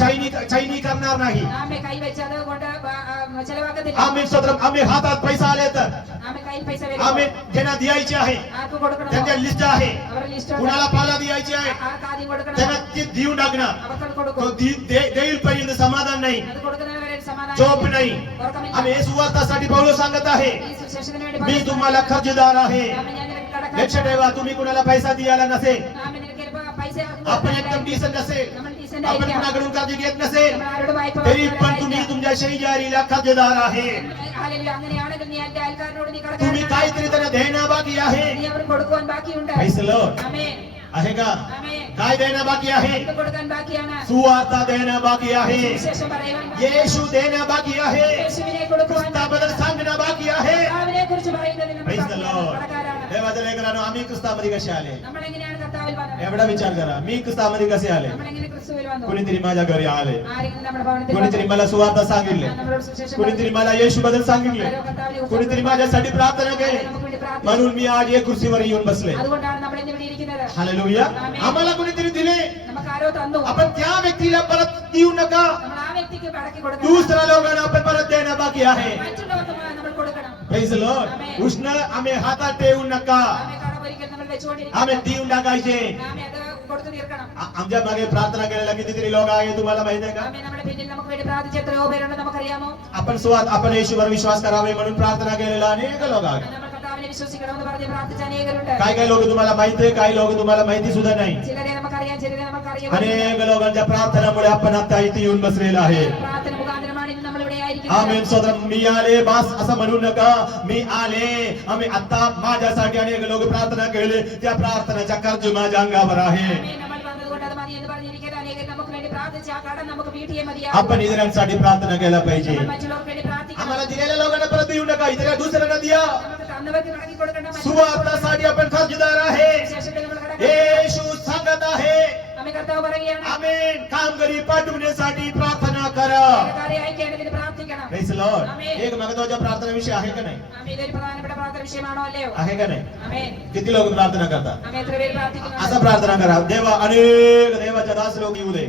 चैनी करणार नाही. ആമേൻ. കൈ വെച്ച് അത് കൊണ്ട് ചെലവാക്കത്തില്ല. आम्ही स्वतः आम्ही हातात पैसा आले तर ആമേൻ. കയ്യിൽ പൈസ വരും. आम्ही ज्यांना द्यायचे आहे ആർക്ക് കൊടുക്കണം? त्यांच्या लिस्ट आहे. അവരുടെ ലിസ്റ്റ് कुणाला पाला द्यायची आहे ആർക്ക് ആദ്യം കൊടുക്കണം? त्यांना ते देऊन टाकणार. അവർക്ക് तो കൊടുക്കും. देईल पर्यंत समाधान नाही. അത് കൊടുക്കുന്നവരെ സമാധാനം झोप नाही. ഉറക്കമില്ല. आम्ही हे सुवार्तासाठी पौलुस सांगत आहे ഈ സുവിശേഷത്തിന് വേണ്ടി मी तुम्हाला खर्चदार आहे. ആമേൻ. ഞാൻ നിനക്ക് കടക്കാരനാണ്. लक्ष ठेवा तुम्ही कुणाला पैसा द्यायला नसेल. ആമേൻ. നിനക്ക് ചിലപ്പോൾ പൈസ आपण एकदम डिसेंट असेल. നമ്മൾ decent आपण ആയിരിക്കാം. कुणाकडून कर्ज घेत नसेल നമ്മൾ ആരോടും വായ്പ तरी पण വാങ്ങാനായിരിക്കാം. तुम्ही तुमच्या शेजारीला खर्चदार आहे. ഹല്ലേലൂയ. അങ്ങനെയാണെങ്കിൽ നീ എന്റെ അയൽക്കാരനോട് നീ तुम्ही കടക്കാരനാണ്. काहीतरी त्यांना देणं बाकी आहे. നീ അവർക്ക് കൊടുക്കുവാൻ ബാക്കിയുണ്ട്. Praise the Lord. ആമേൻ. आहे का. ആമേൻ. काय देणं बाकी आहे. എന്ത് കൊടുക്കാൻ ബാക്കിയാണ്? सुवार्ता देणं बाकी आहे. സുവിശേഷം പറയുവാൻ येशू देणं बाकी आहे. യേശുവിനെ കൊടുക്കുവാൻ ख्रिस्ताबद्दल सांगणं बाकी आहे. കർത്താവിനെ കുറിച്ച് പറയുന്നതിന് നമ്മൾ Praise the Lord. കടക്കാരാണ്. देवाच्या लेकरांनो आम्ही ख्रिस्तामध्ये कसे आले. നമ്മൾ എങ്ങനെയാണ് കർത്താവിൽ വന്നത്? एवढा विचार करा. मी ख्रिस्तामध्ये कसे आले. നമ്മൾ എങ്ങനെ ക്രിസ്തുവിൽ വന്നു? कुणीतरी माझ्या घरी आले. ആരെങ്കിലും നമ്മുടെ ഭവനത്തിൽ कुणीतरी വന്നു? मला सुवार्ता सांगितले. നമ്മളോട് സുവിശേഷം कुणीतरी मला येशू बद्दल सांगितले. ആരോ കർത്താവിനെ കുറിച്ച് कुणीतरी माझ्यासाठी प्रार्थना केली. നമുക്ക് വേണ്ടി പ്രാർത്ഥിച്ചു. म्हणून मी आज या खुर्चीवर येऊन बसले. അതുകൊണ്ടാണ് നമ്മൾ ഇന്ന് ഇവിടെ ഇരിക്കുന്നത്. हालेलुया. आमेन. आम्हाला कुणीतरी दिले. നമുക്ക് ആരോ തന്നു. आपण त्या व्यक्तीला परत देऊ नका. നമ്മൾ ആ വ്യക്തിക്ക് മടക്കി കൊടുക്കണം. दुसऱ्या लोकांना आपण परत देणं बाकी आहे. മറ്റുള്ളവർക്ക് നമ്മൾ കൊടുക്കണം. Praise the Lord. आमेन. उष्ण आम्ही हातात ठेवू नका. ആമേൻ. കടം ഒരിക്കൽ നമ്മൾ വെച്ചുകൊണ്ടിരിക്കണം. आम्ही देऊन टाकायचे. ആമേൻ. അത് കൊടുത്തു തീർക്കണം. आमच्या मागे प्रार्थना केलेला कितीतरी लोक आहे तुम्हाला माहिती आहे का. ആമേൻ. നമ്മുടെ പിന്നിൽ നമുക്ക് വേണ്ടി പ്രാർത്ഥിച്ച एत्रयो പേരുണ്ട് നമുക്കറിയാമോ? आपण येशूवर विश्वास करावे म्हणून प्रार्थना केलेला अनेक लोक आहेत. നമ്മൾ കർത്താവിനെ വിശ്വസിക്കണമെന്ന് പറഞ്ഞ് പ്രാർത്ഥിച്ച അനേകരുണ്ട്. काय लोक तुम्हाला माहिती आहे, काही लोक तुम्हाला माहिती सुद्धा नाही. ചിലരെ നമുക്കറിയാം, ചിലരെ നമുക്കറിയാം. अनेक लोकांच्या प्रार्थनामुळे आपण आता इथे येऊन बसलेला आहे. പ്രാർത്ഥന മുഖാന്തരമാണ് ഇന്ന് നമ്മൾ ഇവിടെ ആയിരിക്കുന്നത്. आमेन सोदर मी आले बास असं म्हणू नका मी आले आम्ही आता माझ्यासाठी अनेक लोक प्रार्थना केले त्या प्रार्थनेचा कर्ज माझ्या अंगावर आहे आपण इतरांसाठी प्रार्थना केला पाहिजे आम्हाला दिलेल्या लोकांना परत देऊ नका इतर दुसऱ्यांना द्या सुवार्तासाठी आपण खर्चदार आहे येशू सांगत आहे आमेन कामगिरी पाठवण्यासाठी प्रार्थना करा Praise the Lord. एक महत्वाच्या प्रार्थनेविषयी आहे का नाही आहे का नाही किती लोक प्रार्थना करतात असं प्रार्थना करा देवा अनेक देवाच्या दास लोक येऊ दे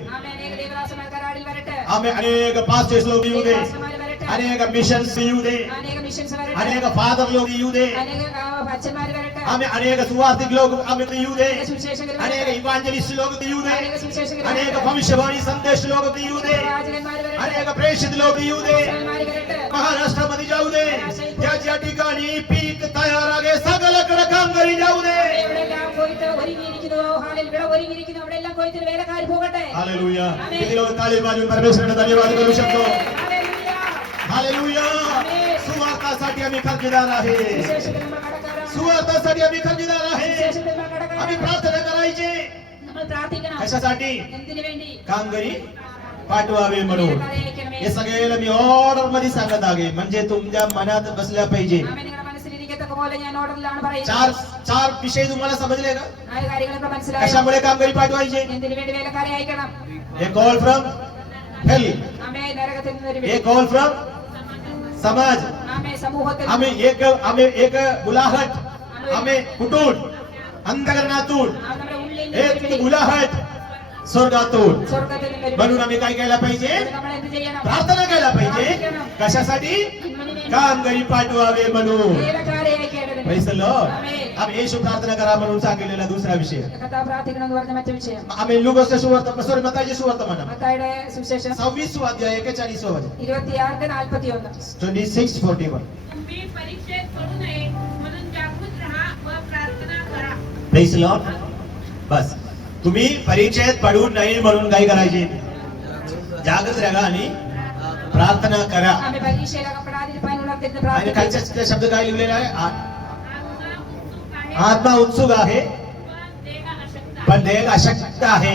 आम्ही अनेक पास्टर्स लोक येऊ दे अनेक मिशन्स येऊ दे अनेक फादर लोक येऊ दे आम्ही अनेक सुवार्थिक लोक आम्ही येऊ दे अनेक इव्हांजलिस्ट लोक येऊ दे अनेक भविष्यवाणी संदेश लोक येऊ दे अनेक प्रेषित लोक येऊ दे महाराष्ट्रामध्ये जाऊ दे ज्या ठिकाणी पीक तयार आहे सगळीकडे कामगारी जाऊ दे हालेलुया किती लोक ताली वाजवून परमेश्वराला धन्यवाद करू शकतो हालेलुया सुवार्तासाठी आम्ही खर्चदार आहे सुवार्तासाठी आम्ही खर्चदार आहे आम्ही प्रार्थना करायची कशासाठी कामगिरी पाठवावे म्हणून हे सगळ्याला मी ऑर्डर मध्ये सांगत आहे म्हणजे तुमच्या मनात बसल्या पाहिजे चार विषय तुम्हाला समजले का कशामुळे कामगिरी पाठवायचे एक कॉल फ्रॉम हेल्थ एक कॉल फ्रॉम समाज आम्ही एक बुलाहट आम्ही कुठून अंतकरणातून एक बुलाहट स्वर्गातून म्हणून आम्ही काय केला पाहिजे प्रार्थना केला पाहिजे कशासाठी कामगिरी पाठवावे म्हणून Praise the Lord. आम्ही येशू प्रार्थना करा म्हणून सांगितलेला दुसरा विषय आम्ही लुकासच्या सुवार्ता सॉरी मत्ताईच्या सुवार्ता 26 अध्याय 41 वचन 26:41 तुम्ही परीक्षेत पडू नये म्हणून जागृत राहा व प्रार्थना करा Praise the Lord. बस तुम्ही परीक्षेत पडू नये म्हणून काय करायचे जागृत राहा आणि प्रार्थना करा आणि खालच्या शब्द काय लिहिलेला आहे आत्मा उत्सुक आहे पण देह अशक्त आहे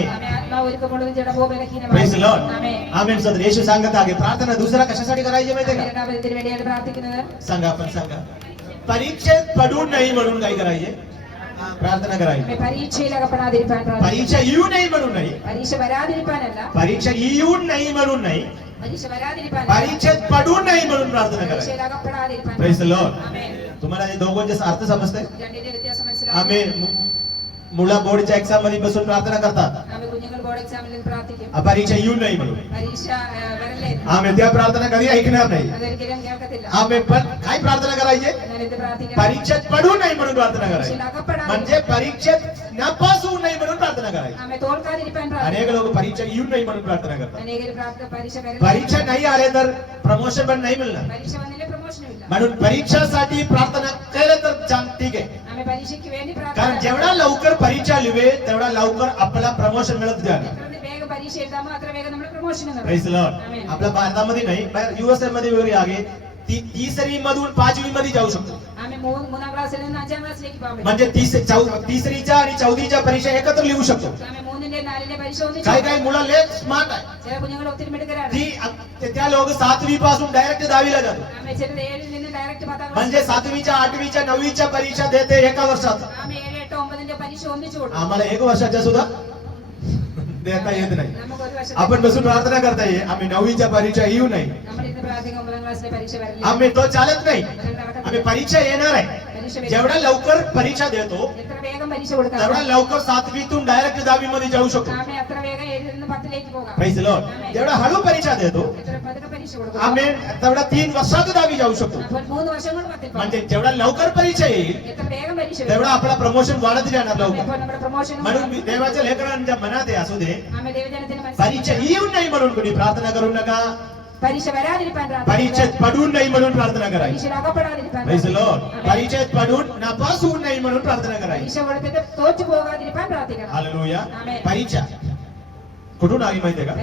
Praise the Lord. आमेन सर येशू सांगत आहे प्रार्थना दुसरा कशासाठी करायची माहितीये का सांगा आपण सांगा परीक्षेत पडू नये म्हणून काय करायचे प्रार्थना करायची परीक्षा येऊ नये म्हणून नाही परीक्षा येऊ नये म्हणून नाही परीक्षेत पडू नये म्हणून प्रार्थना करायची Praise the Lord. तुम्हाला हे दोघांचे अर्थ समजते आम्ही मुला बोर्डच्या एक्झाम मध्ये बसून प्रार्थना करतात परीक्षा येऊ नये म्हणून आम्ही त्या प्रार्थना कधी ऐकणार नाही आम्ही पण काय प्रार्थना करायचे परीक्षेत पडू नये म्हणून प्रार्थना करायची म्हणजे परीक्षेत नापास होऊ नये म्हणून प्रार्थना करायची अनेक लोक परीक्षा येऊ नये म्हणून प्रार्थना करतात परीक्षा नाही आले तर प्रमोशन पण नाही मिळणार म्हणून परीक्षासाठी प्रार्थना केलं तर ठीक आहे कारण जेवढा लवकर परीक्षा लिवे तेवढा लवकर आपल्याला प्रमोशन मिळत जाणार Praise the Lord. आपल्या भारतामध्ये नाही USA मध्ये वगैरे आहे तिसरी मधून 5वी मध्ये जाऊ शकतो म्हणजे तिसरीच्या आणि 4थीच्या परीक्षा एकत्र लिहू शकतो काही काही मुलं लय स्मार्ट आहे ती त्या लोक 7वी पासून डायरेक्ट 10वीला जातो म्हणजे 7वीच्या 8वीच्या 9वीच्या परीक्षा देते एका वर्षात आम्हाला 1 वर्षाच्या सुद्धा देता येत नाही आपण बसून प्रार्थना करता येईल आम्ही 9वीच्या परीक्षा येऊ नाही आम्ही तो चालत नाही आम्ही परीक्षा येणार आहे जेवढा लवकर परीक्षा देतो तेवढा लवकर 7वीतून डायरेक्ट 10वी मध्ये जाऊ शकतो Praise the Lord. जेवढा हळू परीक्षा देतो आम्ही तेवढा 3 वर्षात 10वी जाऊ शकतो म्हणजे जेवढा लवकर परीक्षा येईल तेवढा आपला प्रमोशन वाढत जाणार लवकर म्हणून देवाच्या लेकरांच्या मनात आहे असू दे परीक्षा येऊ नाही म्हणून कोणी प्रार्थना करू नका परीक्षेत पडून नाही म्हणून प्रार्थना करायची Praise the Lord. परीक्षेत पडून नापास होऊ नये म्हणून प्रार्थना करायची हालेलुया परीक्षा कुठून आली माहितीये का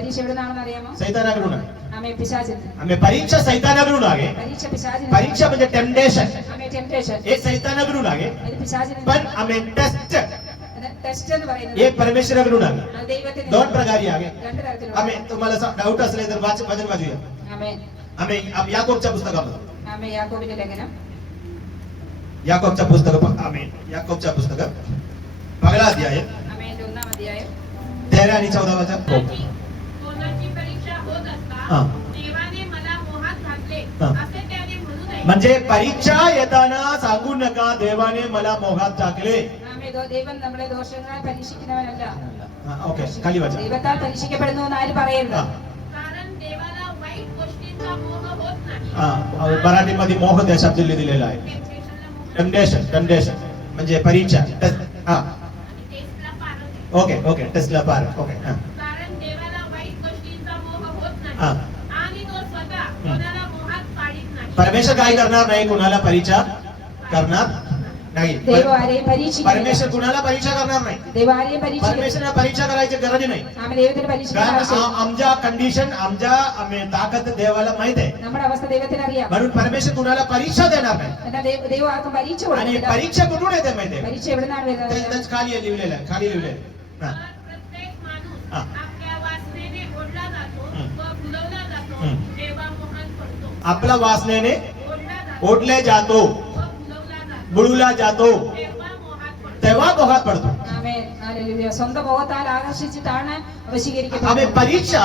सैतानाकडून आहे ആമേ പിശാചിന് आम्ही परीक्षा सैतानाकडून आहे. പരീക്ഷ പിശാചിന് परीक्षा म्हणजे टेम्पटेशन, ആമേ ടെംപ്ടേഷൻ हे सैतानाकडून आहे. ഇത് പിശാചിന് पण आम्ही टेस्ट ടെസ്റ്റ് എന്ന് പറയുന്നത് हे परमेश्वराकडून आहे. അത് ദൈവത്തിന് दोन प्रकारी आहे. രണ്ട് തരത്തിലുള്ള आम्ही तुम्हाला डाऊट असले तर वचन वाचूया. ആമേ आम्ही याकोबच्या पुस्तकामध्ये ആമേ യാക്കോബിന്റെ ലേഖനം याकोबच्या पुस्तक आम्ही याकोबच्या पुस्तक 11 अध्याय ആമേ 1-ാം അധ്യായം 13 आणि 14 वचन. कोणाची परीक्षा होत हा. असता देवाने मला मोहात घातले हा. असे त्याने म्हणू नये. म्हणजे परीक्षा येताना सांगू नका देवाने मला मोहात टाकले. ആമേ ദൈവം നമ്മളെ ദോഷങ്ങളാൽ പരീക്ഷിക്കുന്നവനല്ല. ओके खाली वाचा. ദൈവത്താൽ പരീക്ഷിക്കപ്പെടുന്നു എന്ന് ആരും പറയരുത്. हा. कारण देवाला वाईट गोष्टींचा मोह होत नाही. हा मराठीमध्ये मोह त्या शब्दाला दिलेला आहे. टेम्पटेशनला मोह टेम्पटेशन म्हणजे परीक्षा टेस्ट. हा आणि टेस्टला पार होते. ओके ओके टेस्टला पार. ओके हा. कारण देवाला वाईट गोष्टींचा मोह होत हा. नाही आणि तो स्वतः कोणाला मोहात पाडित नाही. परमेश्वर काय करणार नाही, कुणाला परीक्षा करणार नाही. ദൈവം ആരെയും പരീക്ഷിക്കില്ല. परमेश्वर कुणाला परीक्षा करणार नाही. ദൈവം ആരെയും പരീക്ഷിക്കില്ല. परमेश्वराला परीक्षा करायची गरज नाही. ആമേ ദൈവത്തിന് പരീക്ഷിക്കാൻ कारण ആവശ്യമില്ല. आमच्या कंडिशन आमच्या ताकद देवाला माहित आहे. നമ്മുടെ അവസ്ഥ ദൈവത്തിന് അറിയാം. म्हणून परमेश्वर कुणाला परीक्षा देणार नाही. എന്നാൽ ദൈവം ആർക്കും പരീക്ഷ आणि കൊടുക്കില്ല. परीक्षा कुठून येते माहितीये? പരീക്ഷ എവിടുന്നാണ് വരുന്നത്? त्याच खाली लिहिलेलं आहे, खाली लिहिलेलं आहे. हा. तर प्रत्येक माणूस हा. आपल्या वासनेने ओढला जातो हम्म. व फुलवला जातो हम्म. तेव्हा मोहात पडतो. आपला वासनेने ओढला जातो ओढले जातो, व फुलवला जातो बुडूला जातो, तेव्हा मोहात पडतो. तेव्हा मोहात पडतो. ആമേൻ. ഹല്ലേലൂയ. സ്വന്തം മുഖത്താൽ ആകർഷിച്ചിട്ടാണ് आम्ही വശീകരിക്കപ്പെടുന്നത്. परीक्षा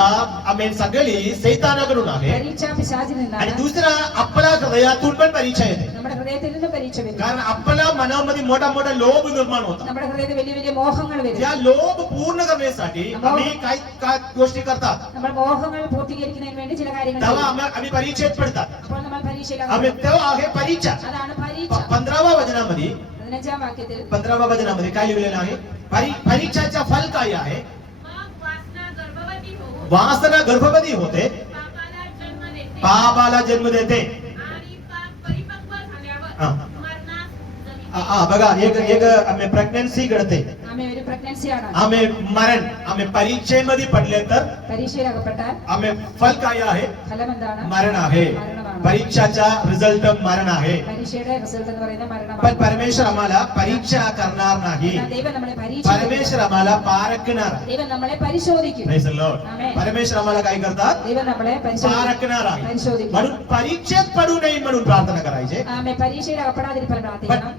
आम्ही सगळी सैतानाकडून आहे. പരീക്ഷ പിശാചിൽ आणि നിന്നാണ്. दुसरा आपल्या हृदयातून पण परीक्षा येते. നമ്മുടെ ഹൃദയത്തിൽ നിന്ന് പരീക്ഷ വരും. कारण आपल्या मनामध्ये मोठा मोठा लोभ निर्माण होता. നമ്മുടെ ഹൃദയത്തിൽ വലിയ വലിയ മോഹങ്ങൾ വരും. या लोभ पूर्ण करण्यासाठी आम्ही काय काय गोष्टी करतात. നമ്മൾ മോഹങ്ങൾ പൂർത്തീകരിക്കുന്നതിന് വേണ്ടി ചില കാര്യങ്ങൾ तेव्हा ചെയ്യും. आम्ही परीक्षेत पडतात. അപ്പോൾ നമ്മൾ പരീക്ഷയിലാകും. आम्ही तेव्हा आहे परीक्षा. അതാണ് പരീക്ഷ. 15व्या वचनामध्ये 15-ാം വാക്യത്തിൽ 15व्या वचनामध्ये काय लिहिलेलं आहे? परीक्षाचा फल काय आहे? मग वासना गर्भवती होऊन वासना गर्भवती होते, पापाला जन्म देते पापाला जन्म देते. आणि पाप परिपक्व झाल्यावर हा. मरणास जमिते. बघा एक आम्ही प्रेग्नन्सी घडते, ആമേ ഒരു പ്രഗ്നൻസിയാണ്. आम्ही मरण, आम्ही परीक्षेमध्ये पडले तर പരീക്ഷയിൽ അകപ്പെട്ടാൽ आम्ही फल काय आहे? ഫലം എന്താണ്? मरण आहे. മരണമാണ്. परीक्षाचा रिझल्ट मरण आहे. പരീക്ഷയുടെ റിസൾട്ട് എന്ന് പറയുന്നത് पण മരണമാണ്. परमेश्वर आम्हाला परीक्षा करणार नाही. എന്നാൽ ദൈവം നമ്മളെ പരീക്ഷിക്കും. परमेश्वर आम्हाला पारखणार. ദൈവം നമ്മളെ പരിശോധിക്കും. Praise the Lord. Amen. परमेश्वर आम्हाला काय करतात? ദൈവം നമ്മളെ പരിശോധിക്കും. पारखणार आहे. പരിശോധിക്കും. म्हणून परीक्षेत पडू नये म्हणून प्रार्थना करायचे. ആമേ പരീക്ഷയിൽ അകപ്പെടാതിരിക്കാൻ पण പ്രാർത്ഥിക്കണം.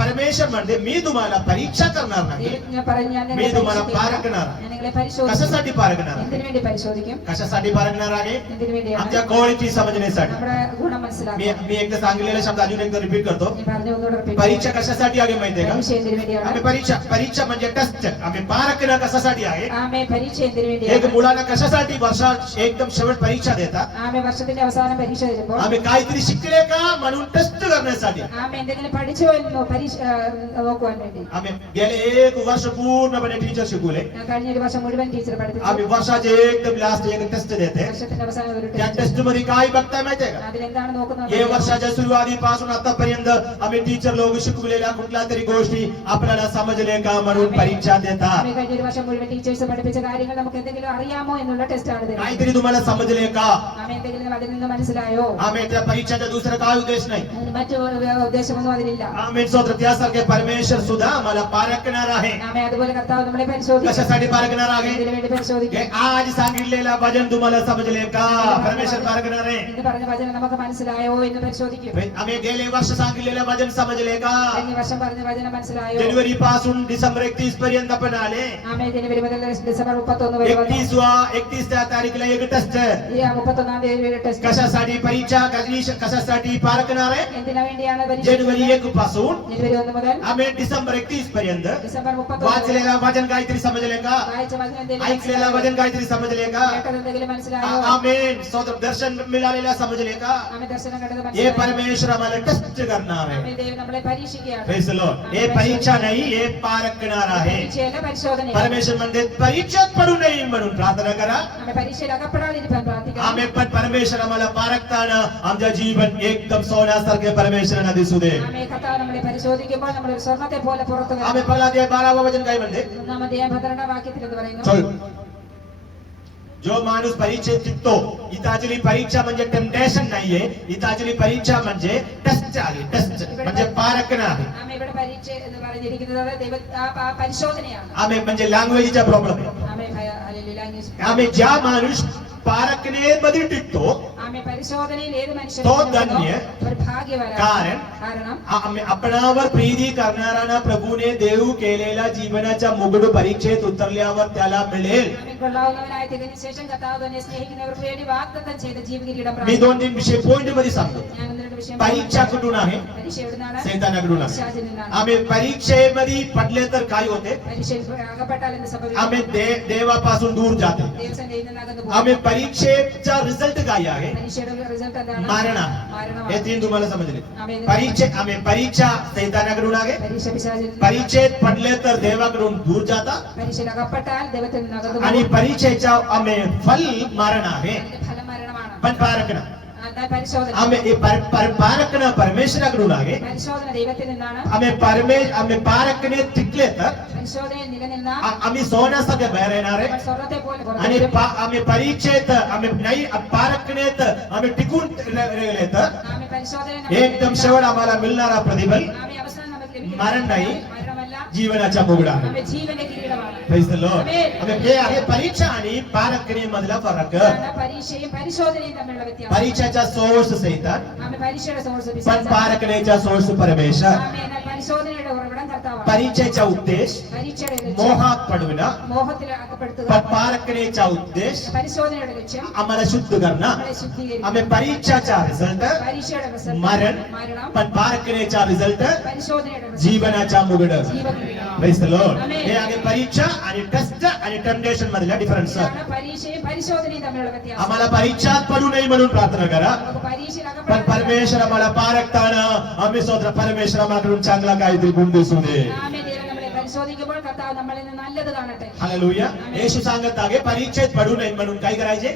परमेश्वर म्हणते मी तुम्हाला परीक्षा करणार नाही. ദൈവം ഞാൻ പറഞ്ഞു ഞാൻ मी നിങ്ങളെ तुम्हाला പരീക്ഷിക്കില്ല. पारखणार. ഞാൻ നിങ്ങളെ പരിശോധിക്കും. कशासाठी पारखणार? എന്തിനു വേണ്ടി പരിശോധിക്കും? कशासाठी पारखणार आहे? എന്തിനു വേണ്ടിയാണ്? आमच्या क्वालिटी समजण्यासाठी. നമ്മുടെ ഗുണം मी മനസ്സിലാക്കണം. मी एकदा सांगितलेला शब्द अजून एकदा रिपीट करतो. ഞാൻ പറഞ്ഞു ഒന്നുകൂടെ repeat परीक्षा ചെയ്യാം. कशासाठी आहे माहितीये का? പരീക്ഷ എന്തിനു വേണ്ടിയാണ്? आम्ही परीक्षा म्हणजे टेस्ट. आम्ही पारखणं कशासाठी आहे? ആമേ പരീക്ഷ എന്തിനു एक വേണ്ടിയാണ്? मुलांना कशासाठी वर्षात एकदम शेवट परीक्षा देतात? ആമേ വർഷത്തിന്റെ അവസാനം പരീക്ഷ തരുമ്പോൾ आम्ही काहीतरी शिकले का म्हणून टेस्ट करण्यासाठी. ആമേ എന്തെങ്കിലും പഠിച്ചു എന്നോ പരീക്ഷ നോക്കുവാൻ വേണ്ടി. आम्ही गेले एक वर्ष पूर्णपणे टीचर शिकवले. ഞാൻ കഴിഞ്ഞ ഒരു വർഷം മുഴുവൻ ടീച്ചർ പഠിപ്പിച്ചു. आम्ही वर्षाचे एकदम लास्ट एक टेस्ट देते. വർഷത്തിന്റെ അവസാനം ഒരു त्या ടെസ്റ്റ്. टेस्ट मध्ये काय बघताय माहितीये का? അതിലെന്താണ് നോക്കുന്നത്? हे वर्षाच्या सुरुवातीपासून आतापर्यंत आम्ही टीचर लोक शिकवलेल्या कुठल्या तरी गोष्टी आपल्याला समजले का म्हणून परीक्षा देतात. ആമേ കഴിഞ്ഞ ഒരു വർഷം മുഴുവൻ ടീച്ചേഴ്സ് പഠിപ്പിച്ച കാര്യങ്ങൾ നമുക്ക് എന്തെങ്കിലും അറിയാമോ എന്നുള്ള ടെസ്റ്റ് ആണ് തരുന്നത്. काहीतरी तुम्हाला समजले का? ആമേ എന്തെങ്കിലും അതിൽ നിന്ന് മനസ്സിലായോ? आम्ही त्या परीक्षाचा दुसरा काय उद्देश नाही. അതിന് മറ്റു ഉദ്ദേശമൊന്നും അതിലില്ല. आम्ही स्वतः त्यासारखे परमेश्वर सुद्धा आम्हाला पारखणार आहे. ആമേ അതുപോലെ കർത്താവ് നമ്മളെ പരിശോധിക്കും. कशासाठी पारखणार आहे? എന്തിനു വേണ്ടി പരിശോധിക്കും? हे आज सांगितलेला वचन तुम्हाला समजले का? परमेश्वर पारखणार आहे. എന്ന് പറഞ്ഞ വചനം നമുക്ക് മനസ്സിലായോ എന്ന് പരിശോധിക്കും. आम्ही गेले वर्ष सांगितलेलं वचन समजले का? കഴിഞ്ഞ വർഷം പറഞ്ഞ വചനം മനസ്സിലായോ? जानेवारी पासून डिसेंबर 31 पर्यंत आपण आले. ആമേ ജനുവരി മുതൽ ഡിസംബർ 31 വരെ വന്നു. 31 तारखेला एक टेस्ट. ഈ 31-ാം തീയതി ഒരു ടെസ്റ്റ്. कशासाठी परीक्षा? कशासाठी पारखणार आहे? എന്തിനു വേണ്ടിയാണ് പരീക്ഷ? जानेवारी 1 पासून ജനുവരി 1 മുതൽ आम्ही डिसेंबर 31 पर्यंत ഡിസംബർ 31 വരെ वाचलेला वचन काहीतरी समजले का? വായിച്ച വചനം എന്തെങ്കിലും ऐकलेला മനസ്സിലായോ? वचन काहीतरी समजले का? കേട്ടത് എന്തെങ്കിലും മനസ്സിലായോ? आमेन. स्वतः दर्शन मिळालेला समजले का? ആമേ ദർശനം കണ്ടത് हे മനസ്സിലായോ? परमेश्वर आम्हाला टेस्ट करणार ആമേ आहे. ദൈവം നമ്മളെ പരീക്ഷിക്കുകയാണ്. Praise the Lord. हे परीक्षा नाही, हे पारखणार आहे. പരീക്ഷയല്ല പരിശോധന. परमेश्वर म्हणते परीक्षेत पडू नये म्हणून प्रार्थना करा. ആമേ പരീക്ഷയിൽ അകപ്പെടാതിരിക്കാൻ പ്രാർത്ഥിക്കണം. आम्ही पण परमेश्वर आम्हाला पारखताना आमच्या जीवन एकदम सोन्यासारखे परमेश्वरांना दिसू दे. ആമേ കർത്താവ് നമ്മളെ പരിശോധിക്കുമ്പോൾ നമ്മൾ ഒരു സ്വർണ്ണത്തെ പോലെ പുറത്തു വരും. आम्ही पहिला ते 12वा वचन काय म्हणते? 1-ാം അധ്യായം 12-ാം വാക്യത്തിൽ എന്ന് പറയുന്നു. चल जो माणूस परीक्षेत टिकतो, इथं परीक्षा म्हणजे टेम्पटेशन नाहीये, इथं परीक्षा म्हणजे ടെസ്റ്റ് आहे. ടെസ്റ്റ് म्हणजे പാരക്കന आहे. ആമേ ഇവിടെ പരീക്ഷ എന്ന് പറഞ്ഞിരിക്കുന്നത് പരിശോധനയാണ്. आम्ही म्हणजे लँग्वेजचा प्रॉब्लेम आहे. ആമേ ലാംഗ്വേജ്. आम्ही ज्या माणूस പാരക്കനെमध्ये टिकतो ആമേ പരിശോധനയിൽ ഏത് तो മനുഷ്യനും धन्य. ഒരു ഭാഗ്യവാനാണ്. കാരണം आम्ही आपणावर प्रीती करणारा प्रभूने देव केलेला जीवनाच्या मुगड परीक्षेत उतरल्यावर त्याला मिळेल. ആമേ കൊള്ളാവുന്നവനായി തികഞ്ഞ ശേഷം കർത്താവ് തന്നെ സ്നേഹിക്കുന്നവർക്ക് വേണ്ടി വാഗ്ദത്തം ചെയ്ത ജീവകിരീടം मी 2-3 विषय पॉइंट मध्ये सांगतो. ഞാൻ ഒന്ന് രണ്ട് വിഷയം परीक्षा कुठून आहे? പരീക്ഷ എവിടുന്നാണ്? सैतानाकडून आहे. പിശാചിൽ നിന്നാണ്. आम्ही परीक्षेमध्ये पडले तर काय होते? പരീക്ഷയിൽ അകപ്പെട്ടാൽ എന്ത് സംഭവിക്കും? आम्ही देवापासून दूर जाते. ദൈവസന്നിധിയിൽ നിന്ന് അകന്നു പോകും. आम्ही परीक्षेचा रिझल्ट काय आहे? പരീക്ഷയുടെ റിസൾട്ട് എന്താണ്? मारण. മരണമാണ്. हे 3 तुम्हाला समजले. आम्ही परीक्षा सैतानाकडून आहे. പരീക്ഷ പിശാചിൽ നിന്ന്. परीक्षेत पडले तर देवाकडून दूर जाता. പരീക്ഷയിൽ അകപ്പെട്ടാൽ ദൈവത്തിൽ നിന്ന് അകന്നു आणि പോകും. परीक्षेचा आम्ही फल मारण आहे. അതിന്റെ ഫലം മരണമാണ്. पण पारकण അതായത് പരിശോധന. आम्ही पारकण परमेश्वराकडून आहे. പരിശോധന ദൈവത്തിൽ നിന്നാണ്. आम्ही पारकणे टिकले तर പരിശോധനയിൽ നിലനിന്ന आम्ही सोन्यासारखे बाहेर येणार आहे. നമ്മൾ സ്വർഗ്ഗത്തെ പോലെ आणि പുറത്തു വരും. आम्ही परीक्षेत आम्ही नाही पारकणेत आम्ही टिकून राहिले तर ആമേ പരിശോധനയിൽ एकदम शेवट आम्हाला मिळणारा प्रतिफल ആമേ അവസാനം നമുക്ക് ലഭിക്കുന്ന മരണം नाही. മരണമല്ല, जीवनाचा मुगडा आहे. ആമേ ജീവന്റെ കിരീടമാണ്. Praise the Lord. Amen. आम्ही हे आहे परीक्षा आणि पारकणे मधला फरक. ഇതാണ് പരീക്ഷയും പരിശോധനയും തമ്മിലുള്ള വ്യത്യാസം. परीक्षेचा सोर्स सैतान, ആമേ പരീക്ഷയുടെ സോഴ്സ് पण പിശാചാണ്. पारकणेचा सोर्स परमेश्वर. ആമേ എന്നാൽ പരിശോധനയുടെ ഉറവിടം കർത്താവാണ്. परीक्षेचा उद्देश പരീക്ഷയുടെ ലക്ഷ്യം मोहात पडविणं, മോഹത്തിൽ അകപ്പെടുത്തുക. पण पारकणेचा उद्देश പരിശോധനയുടെ ലക്ഷ്യം आम्हाला शुद्ध करणं. നമ്മളെ ശുദ്ധീകരിക്കുക. आम्ही परीक्षाचा रिझल्ट പരീക്ഷയുടെ result मरण, മരണം, पण पारकणेचा रिझल्ट പരിശോധനയുടെ result जीवनाचा मुगड. ജീവകിരീടം. Praise the Lord. Amen. हे आहे परीक्षा आणि टेस्ट आणि टेम्पटेशन मधला डिफरन्स. ഇതാണ് പരീക്ഷയും പരിശോധനയും തമ്മിലുള്ള വ്യത്യാസം. आम्हाला परीक्षात पडू नये म्हणून प्रार्थना करा. നമുക്ക് परीक्षയിൽ पण അകപ്പെടാൻ परमेश्वर आम्हाला पारखताना आम्ही स्वतः परमेश्वर आम्हाकडून चांगला काहीतरी गुण दिसू दे. ആമേ ദൈവം നമ്മളെ പരിശോധിക്കുമ്പോൾ കർത്താവ് നമ്മളിൽ നിന്ന് നല്ലത് കാണട്ടെ. हालेलुया. येशू सांगत आहे परीक्षेत पडू नये म्हणून काय करायचे?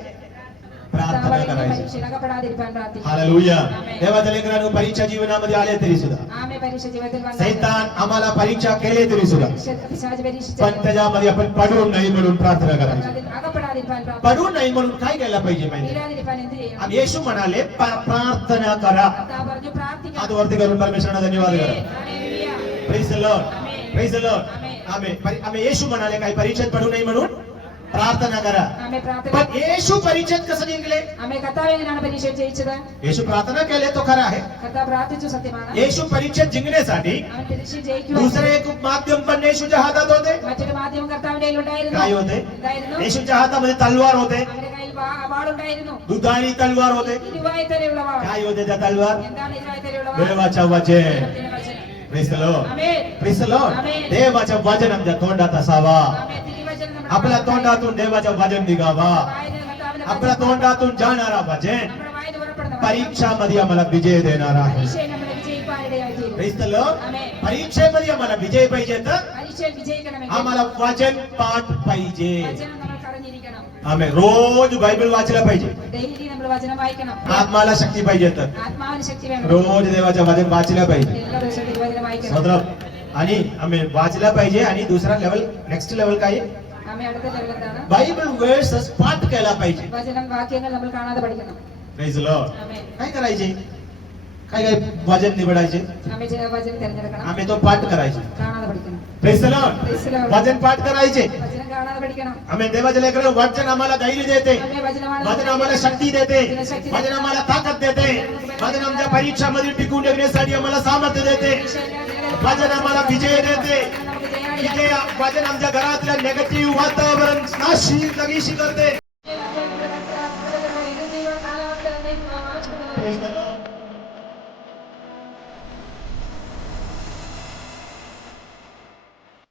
प्रार्थना കർത്താവ് करायची. പരീക്ഷയിൽ അകപ്പെടാതിരിക്കാൻ പ്രാർത്ഥിക്കണം. हालेलुया. Amen. देवाच्या लेकरांनो परीक्षा जीवनामध्ये आले तरी सुद्धा, ആമേ പരീക്ഷ ജീവിതത്തിൽ വന്നാൽ सैतान आम्हाला परीक्षा केले तरी सुद्धा, പിശാച് പരീക്ഷിച്ചാൽ पण त्याच्यामध्ये आपण पडू नये म्हणून प्रार्थना करायची. അതിൽ അകപ്പെടാതിരിക്കാൻ പ്രാർത്ഥിക്കണം. पडू नये म्हणून काय केलं पाहिजे माहिती? വീഴാതിരിക്കാൻ എന്ത് ചെയ്യണം? आणि येशू म्हणाले प्रार्थना करा. കർത്താവ് പറഞ്ഞു പ്രാർത്ഥിക്കണം. हात वरती करून परमेश्वराला धन्यवाद करा. Hallelujah. Praise the Lord. Amen. Praise the Lord. Amen. आम्ही येशू म्हणाले काही परीक्षेत पडू नये म्हणून प्रार्थना करा. ആമേ പ്രാർത്ഥന. पण येशू परीक्षेत कसं जिंकले? ആമേ കർത്താവ് എങ്ങനെയാണ് പരീക്ഷയിൽ ജയിച്ചത്? येशू प्रार्थना केले तो खरा आहे. കർത്താവ് പ്രാർത്ഥിച്ചു, സത്യമാണ്. येशू परीक्षेत जिंकण्यासाठी അവൻ പരീക്ഷയിൽ ജയിക്കുവാൻ दुसरे एक माध्यम पण येशूच्या हातात होते. മറ്റൊരു മാധ്യമം കർത്താവിന്റെ കയ്യിലുണ്ടായിരുന്നു. काय होते? എന്തായിരുന്നു? येशूच्या हातामध्ये तलवार होते. അവന്റെ കയ്യിൽ വാളുണ്ടായിരുന്നു. दुधारी तलवार होते. ഇരുവായ്ത്തലയുള്ള വാൾ. काय होते त्या तलवार? എന്താണ് ഇരുവായ്ത്തലയുള്ള വാൾ? देवाच्या वचन. ദൈവത്തിന്റെ വചനം. Praise the Lord. Amen. Praise the Lord. Amen. देवाचं वचन आमच्या तोंडात असावा. ആമേൻ. തിരുവചനം നമ്മുടെ आपल्या तोंडातून देवाचं वचन निघावा. വായിൽ നിന്ന് കർത്താവിന്റെ आपल्या വചനം तोंडातून जाणारा वचन നമ്മുടെ വായിൽ നിന്ന് പുറപ്പെടുന്ന വചനം परीक्षामध्ये आम्हाला विजय देणार आहे. പരീക്ഷയിൽ നമ്മളെ വിജയിപ്പാനിടയായിത്തീരും. Praise the Lord. ആമേൻ. परीक्षेमध्ये आम्हाला विजय पाहिजे तर പരീക്ഷയിൽ വിജയിക്കണമെങ്കിൽ आम्हाला वचन पाठ पाहिजे. വചനം നമ്മൾ അറിഞ്ഞിരിക്കണം. आम्ही रोज बायबल वाचलं पाहिजे. ഡെയിലി നമ്മൾ വചനം വായിക്കണം. आत्माला शक्ती पाहिजे तर ആത്മാവിന് ശക്തി വേണം. रोज देवाचं वचन वाचलं पाहिजे. എല്ലാ ദിവസവും തിരുവചനം വായിക്കണം. मतलब आणि आम्ही वाचलं पाहिजे. आणि दुसरा लेवल नेक्स्ट लेवल काय आहे? ആമേ അടുത്ത ലെവൽ എന്താണ്? बायबल वर्सेस पाठ केला पाहिजे. വചനം വാക്യങ്ങൾ നമ്മൾ കാണാതെ പഠിക്കണം. Praise the Lord. ആമേ. काय करायचे? काय काय वचन निवडायचे? ആമേ വചനം തിരഞ്ഞെടുക്കണം. आम्ही तो पाठ करायचे. കാണാതെ പഠിക്കണം. Praise the Lord. Praise the Lord. वचन पाठ करायचे. വചനം കാണാതെ പഠിക്കണം. आम्ही देवाच्या लेकरांना वचन आम्हाला धैर्य देते. ആമേ വചനമാണ് वचन आम्हाला शक्ती देते. वचन आम्हाला ताकद देते. वचन आमच्या परीक्षामध्ये टिकून ठेवण्यासाठी आम्हाला सामर्थ्य देते. वचन आम्हाला विजय देते. നമുക്ക് ജയാളിയാക്കാം. विजय वचन आमच्या घरातल्या नेगेटिव्ह वातावरण नाशी करते.